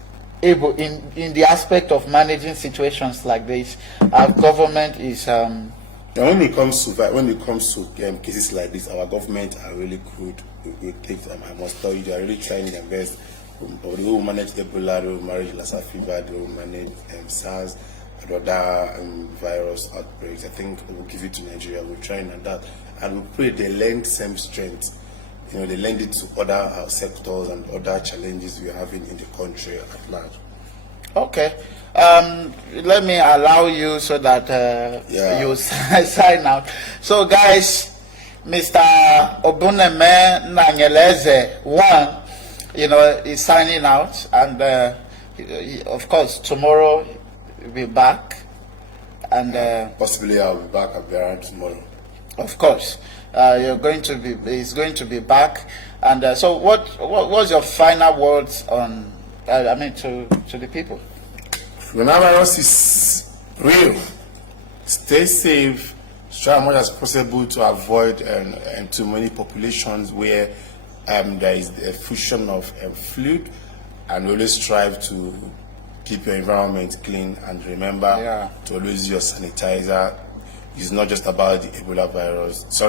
able, in the aspect of managing situations like this, our government is when it comes to cases like this, our government are really good with things. I must tell you, they are really trying their best. They will manage Ebola, they will manage Lassa fever, they will manage SARS and other virus outbreaks. I think we'll give it to Nigeria. We're trying on that, and we pray they lend same strength. They lend it to other sectors and other challenges we're having in the country at large. Okay. Let me allow you so that you sign out. So, guys, Mr. Obuneme Nanyeleze, is signing out, and of course, tomorrow we'll be back, and possibly I'll be back. I'll be around tomorrow. Of course, he's going to be back, and so what's your final words on? To the people. Coronavirus is real. Stay safe. Try as much as possible to avoid and too many populations where there is a fusion of fluid, and always strive to keep your environment clean, and remember to always use your sanitizer. It's not just about the coronavirus. It's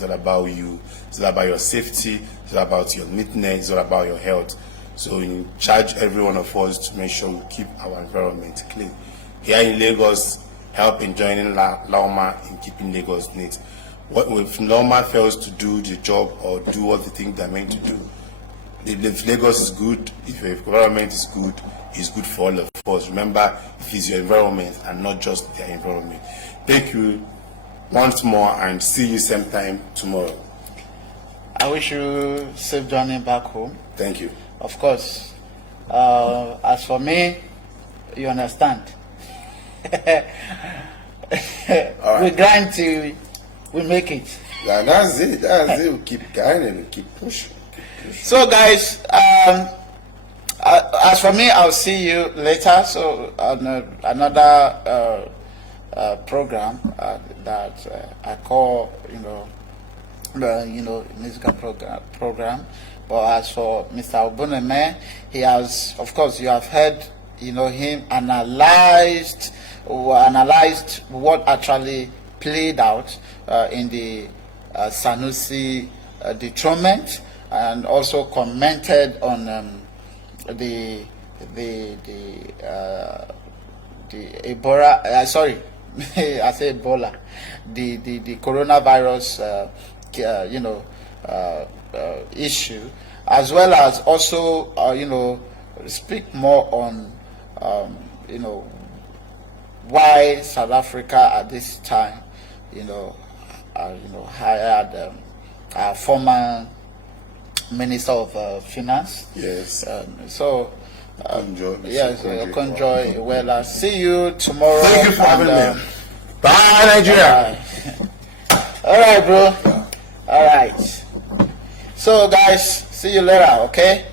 not about you. It's not about your safety. It's not about your neatness. It's not about your health. So we charge every one of us to make sure we keep our environment clean. Here in Lagos, help in joining Lauma in keeping Lagos neat. If Lauma fails to do the job or do what they think they're meant to do, if Lagos is good, if your environment is good, it's good for all of us. Remember, it is your environment and not just their environment. Thank you once more, and see you same time tomorrow. I wish you safe journey back home. Thank you. Of course. As for me, you understand. Right. We grind till we make it. Yeah, that's it. We keep grinding, we keep pushing. So, guys, as for me, I'll see you later. So, on another program that I call, musical program. But as for Mr. Obuneme, he has, of course, you have heard, him analyzed what actually played out in the Sanusi Dethronement, and also commented on the Ebola. I say Ebola, the coronavirus, issue, as well as also, speak more on, why South Africa at this time, hired our former Minister of Finance. Yes. Yes, Okonjo Iweala. See you tomorrow. Thank you for having me. Bye, Nigeria. All right, bro. All right. So, guys, see you later, okay?